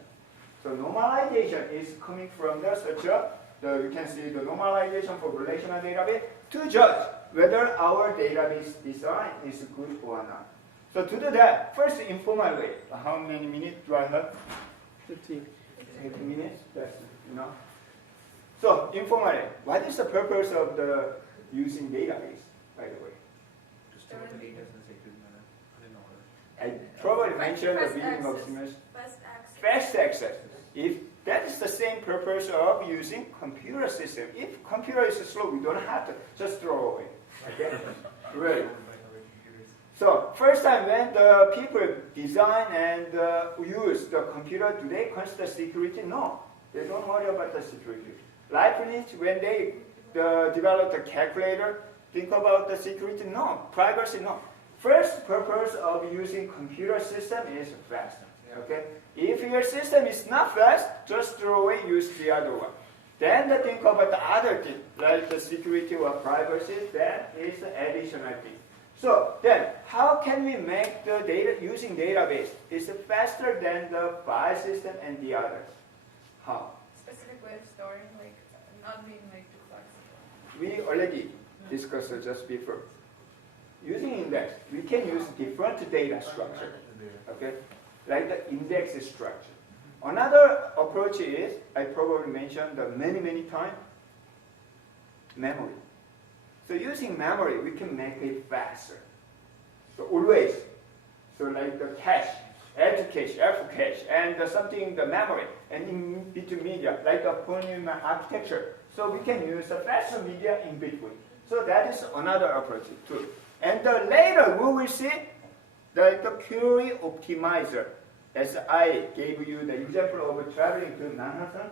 So normalization is coming from you can see the normalization for relational database to judge whether our database design is good or not. So to do that, first informal way. How many minutes do I have? 15. 15 minutes? That's enough. So informally, what is the purpose of using database, by the way? To store the data in a sacred manner, in order. probably mentioned the Fast beginning of access. semester. Fast access. Fast access. If that is the same purpose of using computer system. If computer is slow, we don't have to just throw away. Okay? Really. So first time when the people design and use the computer, do they consider security? No, they don't worry about the security. Leibniz, when they developed the calculator, think about the security? No. Privacy? No. First purpose of using computer system is fast. Okay? If your system is not fast, just throw away, use the other one. Then think about the other thing, like the security or privacy, that is additional thing. So then, how can we make the data using database? Is it faster than the file system and the others? How? Specific way of storing, like not being like too flexible. We already discussed it just before. Using index, we can use different data structure. Okay, like the index structure. Another approach is, I probably mentioned many times, memory. So using memory, we can make it faster. So always, so like the cache, add to cache, F cache, and something the memory, and in between media, like the polynomial architecture. So we can use a faster media in between. So that is another approach too. And later we will see the query optimizer. As I gave you the example of traveling to Manhattan.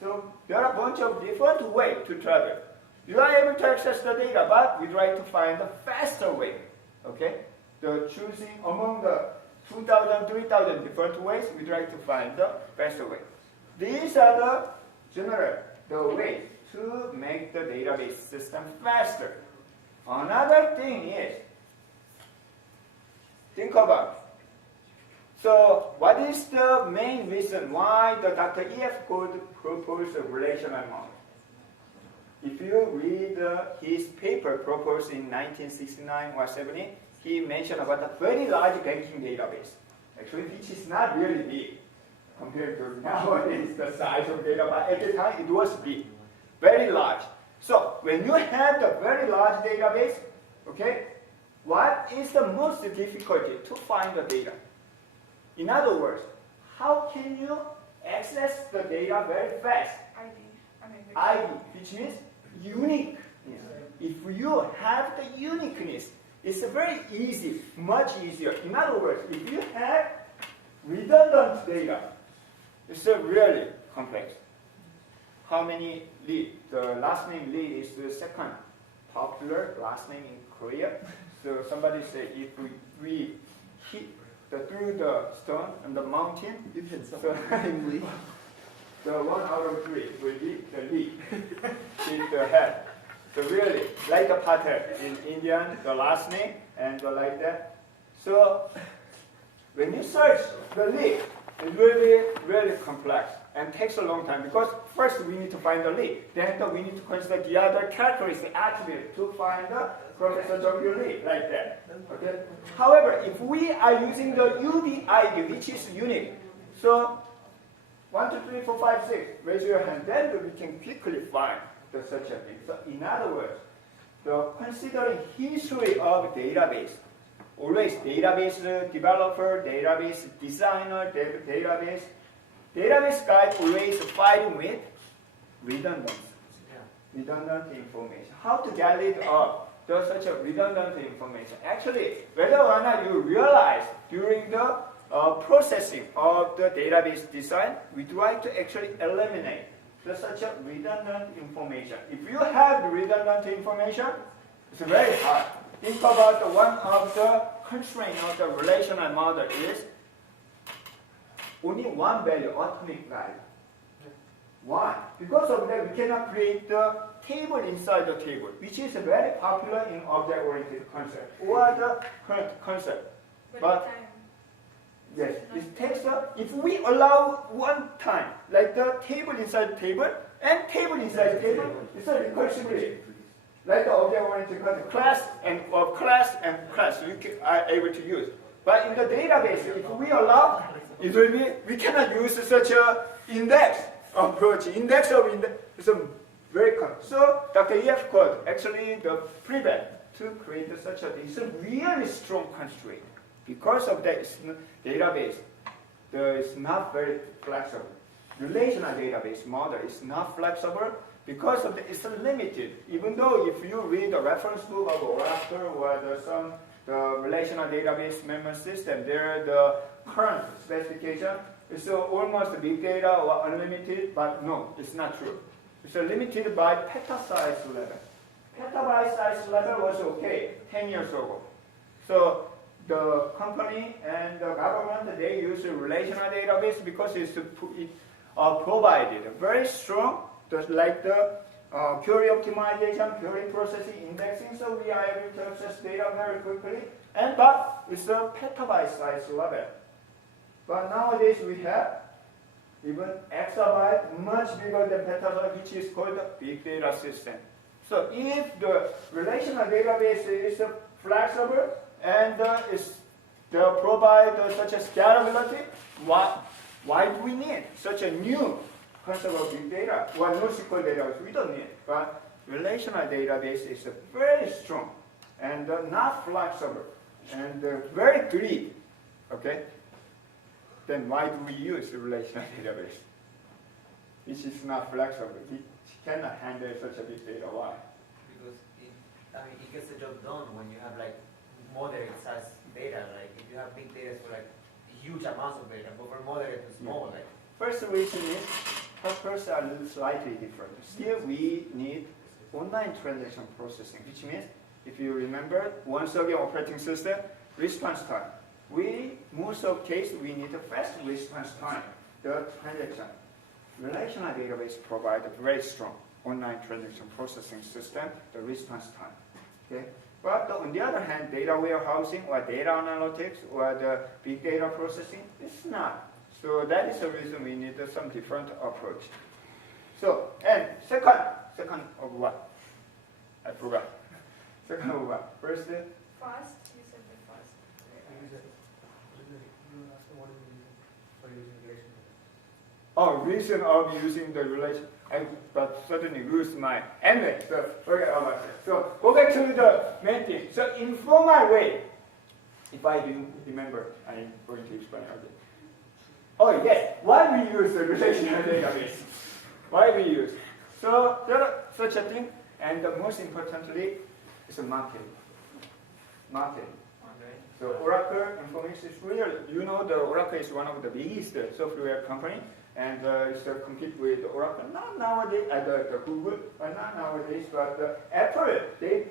So there are a bunch of different ways to travel. You are able to access the data, but we try to find a faster way. Okay? The choosing among the 2,000, 3,000 different ways, we try to find the faster way. These are the general ways to make the database system faster. Another thing is, think about, so what is the main reason why the Dr. E.F. Code proposed a relational model? If you read his paper proposed in 1969 or 70, he mentioned about a very large banking database, actually which is not really big compared to nowadays the size of data, but at the time it was big, very large. So when you have the very large database, okay, what is the most difficulty to find the data? In other words, how can you access the data very fast? ID, which means uniqueness. If you have the uniqueness, it's very easy, much easier. In other words, if you have redundant data, it's really complex. How many Lee? The last name Lee is the second popular last name in Korea. So somebody said if we hit through the stone and the mountain, You hit so something. Lee. the 1 out of 3 will be the Lee, hit the head. So really, like a pattern in Indian, the last name and like that. So when you search the Lee, it will be really complex and takes a long time because first we need to find the Lee, then we need to consider the other characteristic attribute to find the Professor W. Lee, like that. Okay. However, if we are using the UDID, which is unique, so 1, 2, 3, 4, 5, 6, raise your hand, then we can quickly find such a thing. So in other words, considering history of database, always database developer, database designer, database guy always fighting with redundant information. How to get rid of such a redundant information? Actually, whether or not you realize during the processing of the database design, we try to actually eliminate such a redundant information. If you have the redundant information, it's very hard. Think about one of the constraints of the relational model is only one value, atomic value. Why? Because of that, we cannot create the table inside the table, which is very popular in object-oriented concept or the current concept. But yes, it takes if we allow one time, like the table inside the table and table inside the table, it's a recursively. Like the object-oriented concept, class and class, you are able to use. But in the database, if we allow, it will be, we cannot use such a index approach. Index of index is very common. So Dr. E.F. Code actually prevent to create such a thing. It's a really strong constraint because of that database, it's not very flexible. Relational database model is not flexible because of it's limited. Even though if you read the reference book of Oracle or the relational database memory system, there the current specification is almost big data or unlimited, but no, it's not true. It's limited by petabyte level. Petabyte size level was okay 10 years ago. So the company and the government, they use a relational database because it provided very strong, just like the query optimization, query processing, indexing, so we are able to access data very quickly. But it's a petabyte size level. But nowadays we have even exabyte, much bigger than petabyte, which is called the big data system. So if the relational database is flexible and provide such a scalability, why do we need such a new concept of big data? Well, NoSQL database we don't need, but relational database is very strong and not flexible and very greedy. Okay? Then why do we use a relational database? Which is not flexible. It cannot handle such a big data. Why? Because it gets the job done when you have like moderate size data. Like if you have big data for like huge amounts of data, but for moderate to small, like. First reason is purpose are slightly different. Still, we need online transaction processing, which means if you remember, once again operating system response time. Most of case we need a fast response time. The transaction. Relational database provide a very strong online transaction processing system, the response time. Okay? But on the other hand, data warehousing or data analytics or the big data processing, it's not. So that is the reason we need some different approach. So, and second of what? I forgot. Second of what? First, Fast, you said the fast. reason of using the relation. But certainly lose my anyway. So forget about it. So go back to the main thing. So informal way. If I didn't remember, I'm going to explain again. Oh yes, why we use the relational database? Why we use? So there are such a thing, and most importantly, is marketing. Marketing. So Oracle Informatics is really, the Oracle is one of the biggest software company, and it's compete with Oracle. Not nowadays, the Google, but not nowadays, but Apple, they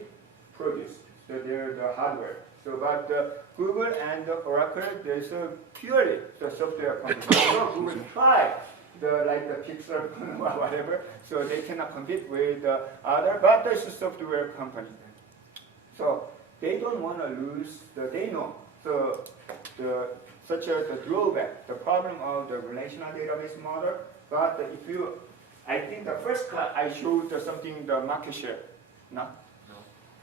produce the hardware. So, but Google and Oracle, there's purely the software company. So Google try the Pixel or whatever, so they cannot compete with other, but there's a software company. So they don't want to lose they know. So the drawback, the problem of the relational database model. But I think the first class I showed something, the market share. No?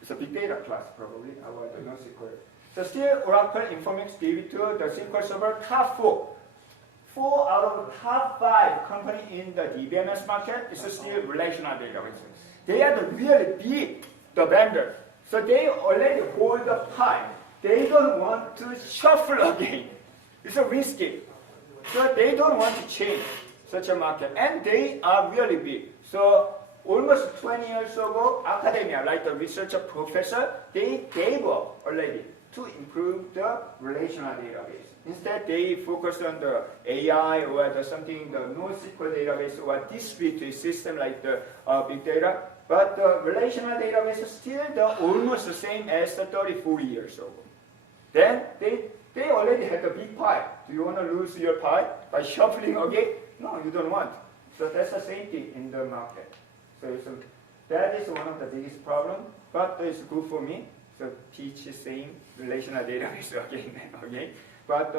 It's a big data class probably, or the NoSQL. So still Oracle Informatics gave it to the SQL Server top 4. 4 out of the top 5 company in the DBMS market is still relational database. They are the really big, the vendor. So they already hold the pie. They don't want to shuffle again. It's risky. So they don't want to change such a market. And they are really big. So almost 20 years ago, academia, like the researcher professor, they gave up already to improve the relational database. Instead, they focused on the AI or the NoSQL database or distributed system like the big data. But the relational database is still almost the same as the 34 years ago. Then they already had a big pie. Do you want to lose your pie by shuffling again? No, you don't want. So that's the same thing in the market. So that is one of the biggest problems, but it's good for me. So teach the same relational database again and again. But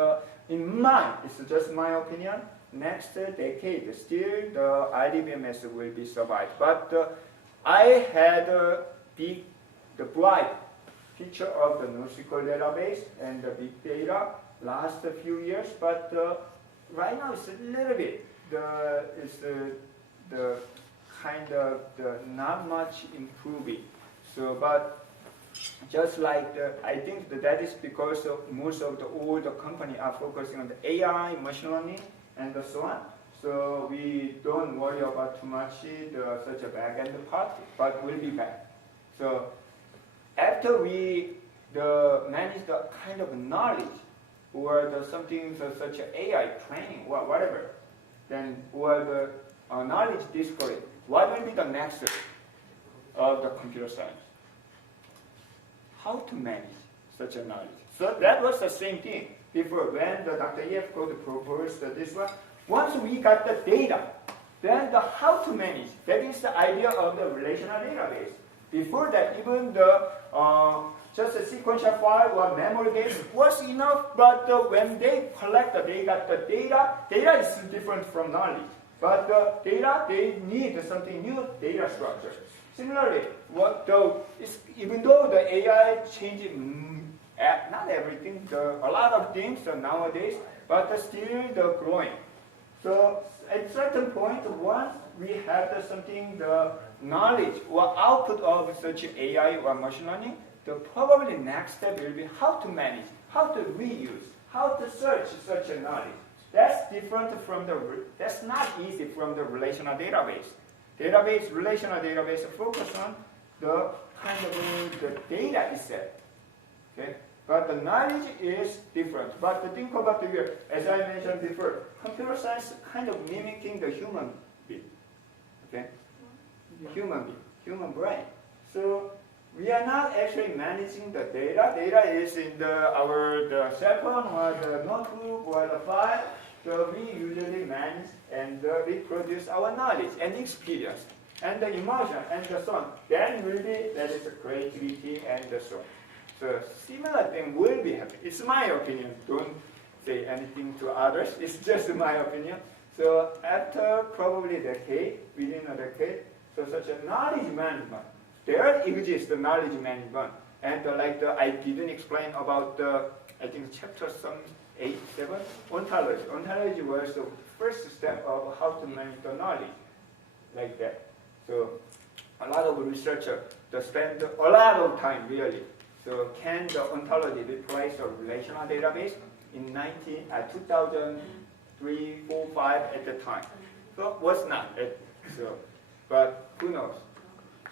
in mine, it's just my opinion, next decade, still the IDBMS will be survived. But I had the bright picture of the NoSQL database and the big data last few years, but right now it's a little bit, not much improving. So, but just like I think that is because of most of the older company are focusing on the AI, machine learning, and so on. So we don't worry about too much such a back-end part, but we'll be back. So after we manage the kind of knowledge or something such as AI training or whatever, then or the knowledge discovery, what will be the next step of the computer science? How to manage such a knowledge? So that was the same thing before when the Dr. E.F. Code proposed this one. Once we got the data, then the how to manage, that is the idea of the relational database. Before that, even the just a sequential file or memory base was enough, but when they collect the data is different from knowledge. But the data, they need something new data structure. Similarly, even though the AI changed not everything, a lot of things nowadays, but still the growing. So at certain point, once we have the knowledge or output of such AI or machine learning, the probably next step will be how to manage, how to reuse, how to search such a knowledge. That's different from that's not easy from the relational database. Relational database focus on the kind of the data itself. Okay? But the knowledge is different. But think about as I mentioned before, computer science kind of mimicking the human being. Okay? Human brain. So we are not actually managing the data. Data is in our cell phone or the notebook or the file. So we usually manage and we produce our knowledge and experience and the emotion and so on. Then that is the creativity and so on. So similar thing will be happening. It's my opinion. Don't say anything to others. It's just my opinion. So after probably within a decade, so such a knowledge management, there exists the knowledge management. And I didn't explain about I think chapter 8, 7, ontology. Ontology was the first step of how to manage the knowledge, like that. So a lot of researchers spend a lot of time really. So can the ontology replace a relational database in 2003, 4, 5 at the time? So was not. But who knows?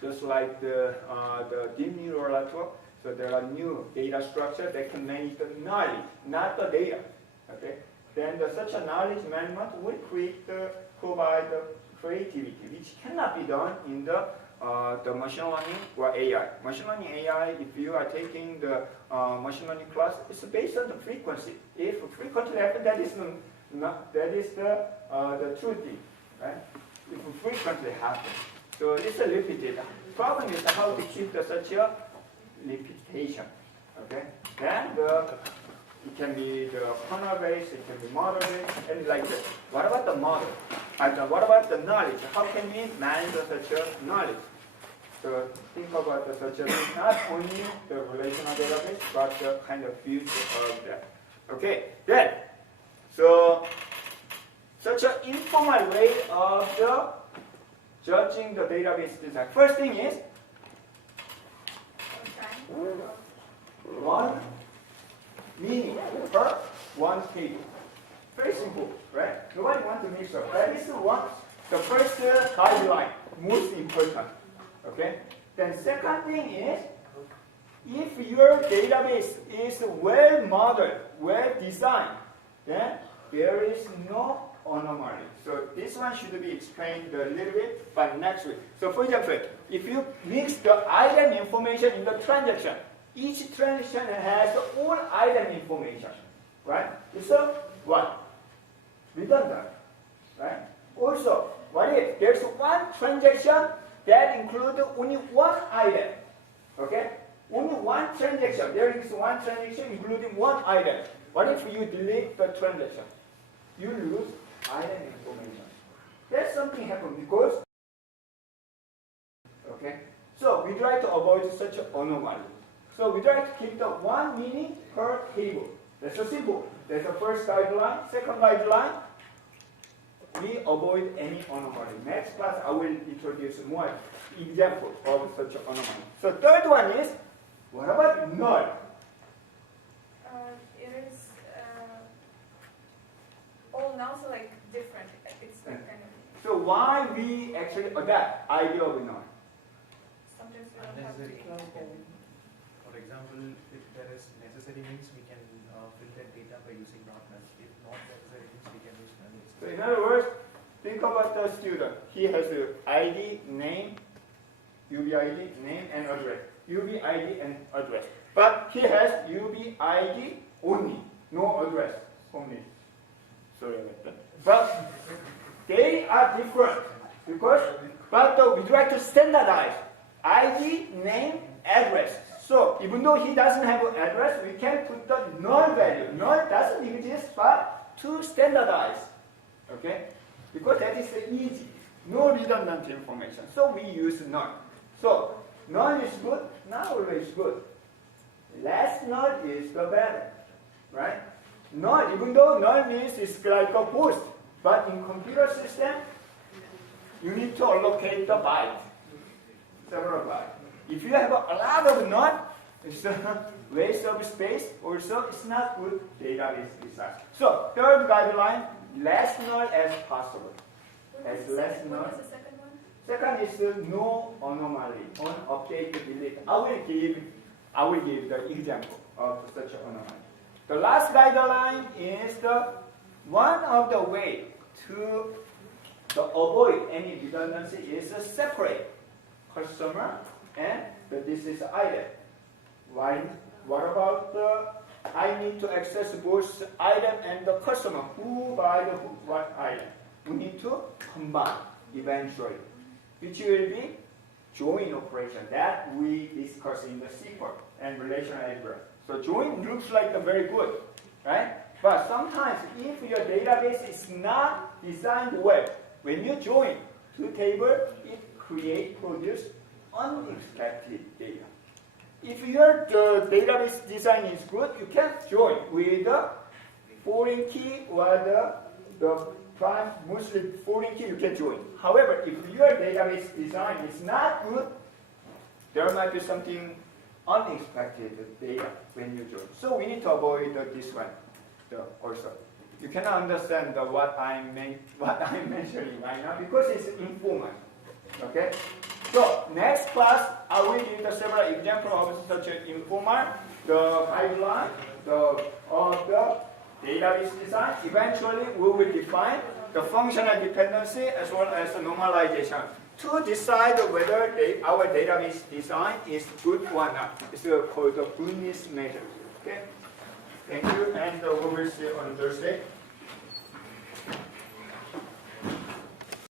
Just like the deep neural network, so there are new data structures that can manage the knowledge, not the data. Okay? Then such a knowledge management will provide the creativity, which cannot be done in the machine learning or AI. Machine learning AI, if you are taking the machine learning class, it's based on the frequency. If frequently happens, that is the true thing, right? If frequently happens, so it's a repeated. Problem is how to keep such a repetition. Okay, then it can be the kernel based, it can be model based, and like that. What about the model? And what about the knowledge? How can we manage such a knowledge? So think about such a not only the relational database, but the kind of future of that. Okay, then so such an informal way of judging the database design. First thing is one meaning per one table. Very simple, right? Nobody wants to mix up. That is the first guideline, most important. Okay? Then second thing is, if your database is well modeled, well designed, then there is no anomaly. So this one should be explained a little bit by next week. So for example, if you mix the item information in the transaction, each transaction has all item information, right? It's what? Redundant, right? Also, what if there's one transaction that includes only one item, okay? Only one transaction. There is one transaction including one item. What if you delete the transaction? You lose item information. There's something happen because, okay? So we try to avoid such an anomaly. So we try to keep the one meaning per table. That's so simple. That's the first guideline. Second guideline, we avoid any anomaly. Next class, I will introduce more examples of such anomaly. So third one is, What about null? It is all now, so like different. It's like kind of So why we actually adapt idea of null? sometimes we don't have to. Unnecessary. For example, if there is necessary means we can filter data by using not null. If not necessary means we can use null. So in other words, think about the student. He has a ID, name, UBID, name and address. UBID and address. But he has UBID only, no address only. Sorry about that. But they are different because, we'd like to standardize ID, name, address. So even though he doesn't have an address, we can put the null value. Null doesn't exist, but to standardize. Okay? Because that is easy. No redundant information. So we use null. So null is good, null is good. Less null is the better. Right? Null, even though null means it's like a boost, but in computer system, you need to allocate the byte. Several bytes. If you have a lot of null, it's a waste of space. Also, it's not good database design. So, third guideline, less null as possible. As less null. What was the second one? Second is no anomaly, on update delete. I will give the example of such an anomaly. The last guideline is the one of the way to avoid any redundancy is to separate customer and this is item. Why? What about I need to access both item and the customer. Who buy the what item? We need to combine eventually, which will be join operation that we discuss in the SQL and relational algebra. So join looks like a very good, right? But sometimes if your database is not designed well, when you join two tables, it produce unexpected data. If your database design is good, you can join with the foreign key or the prime, mostly foreign key, you can join. However, if your database design is not good, there might be something unexpected data when you join. So we need to avoid this one also. You cannot understand what I'm mentioning right now because it's informal. Okay? So next class, I will give the several examples of such an informal, the guideline, of the database design. Eventually, we will define the functional dependency as well as the normalization to decide whether our database design is good or not. It's called the goodness measure. Okay? Thank you, and we will see you on Thursday.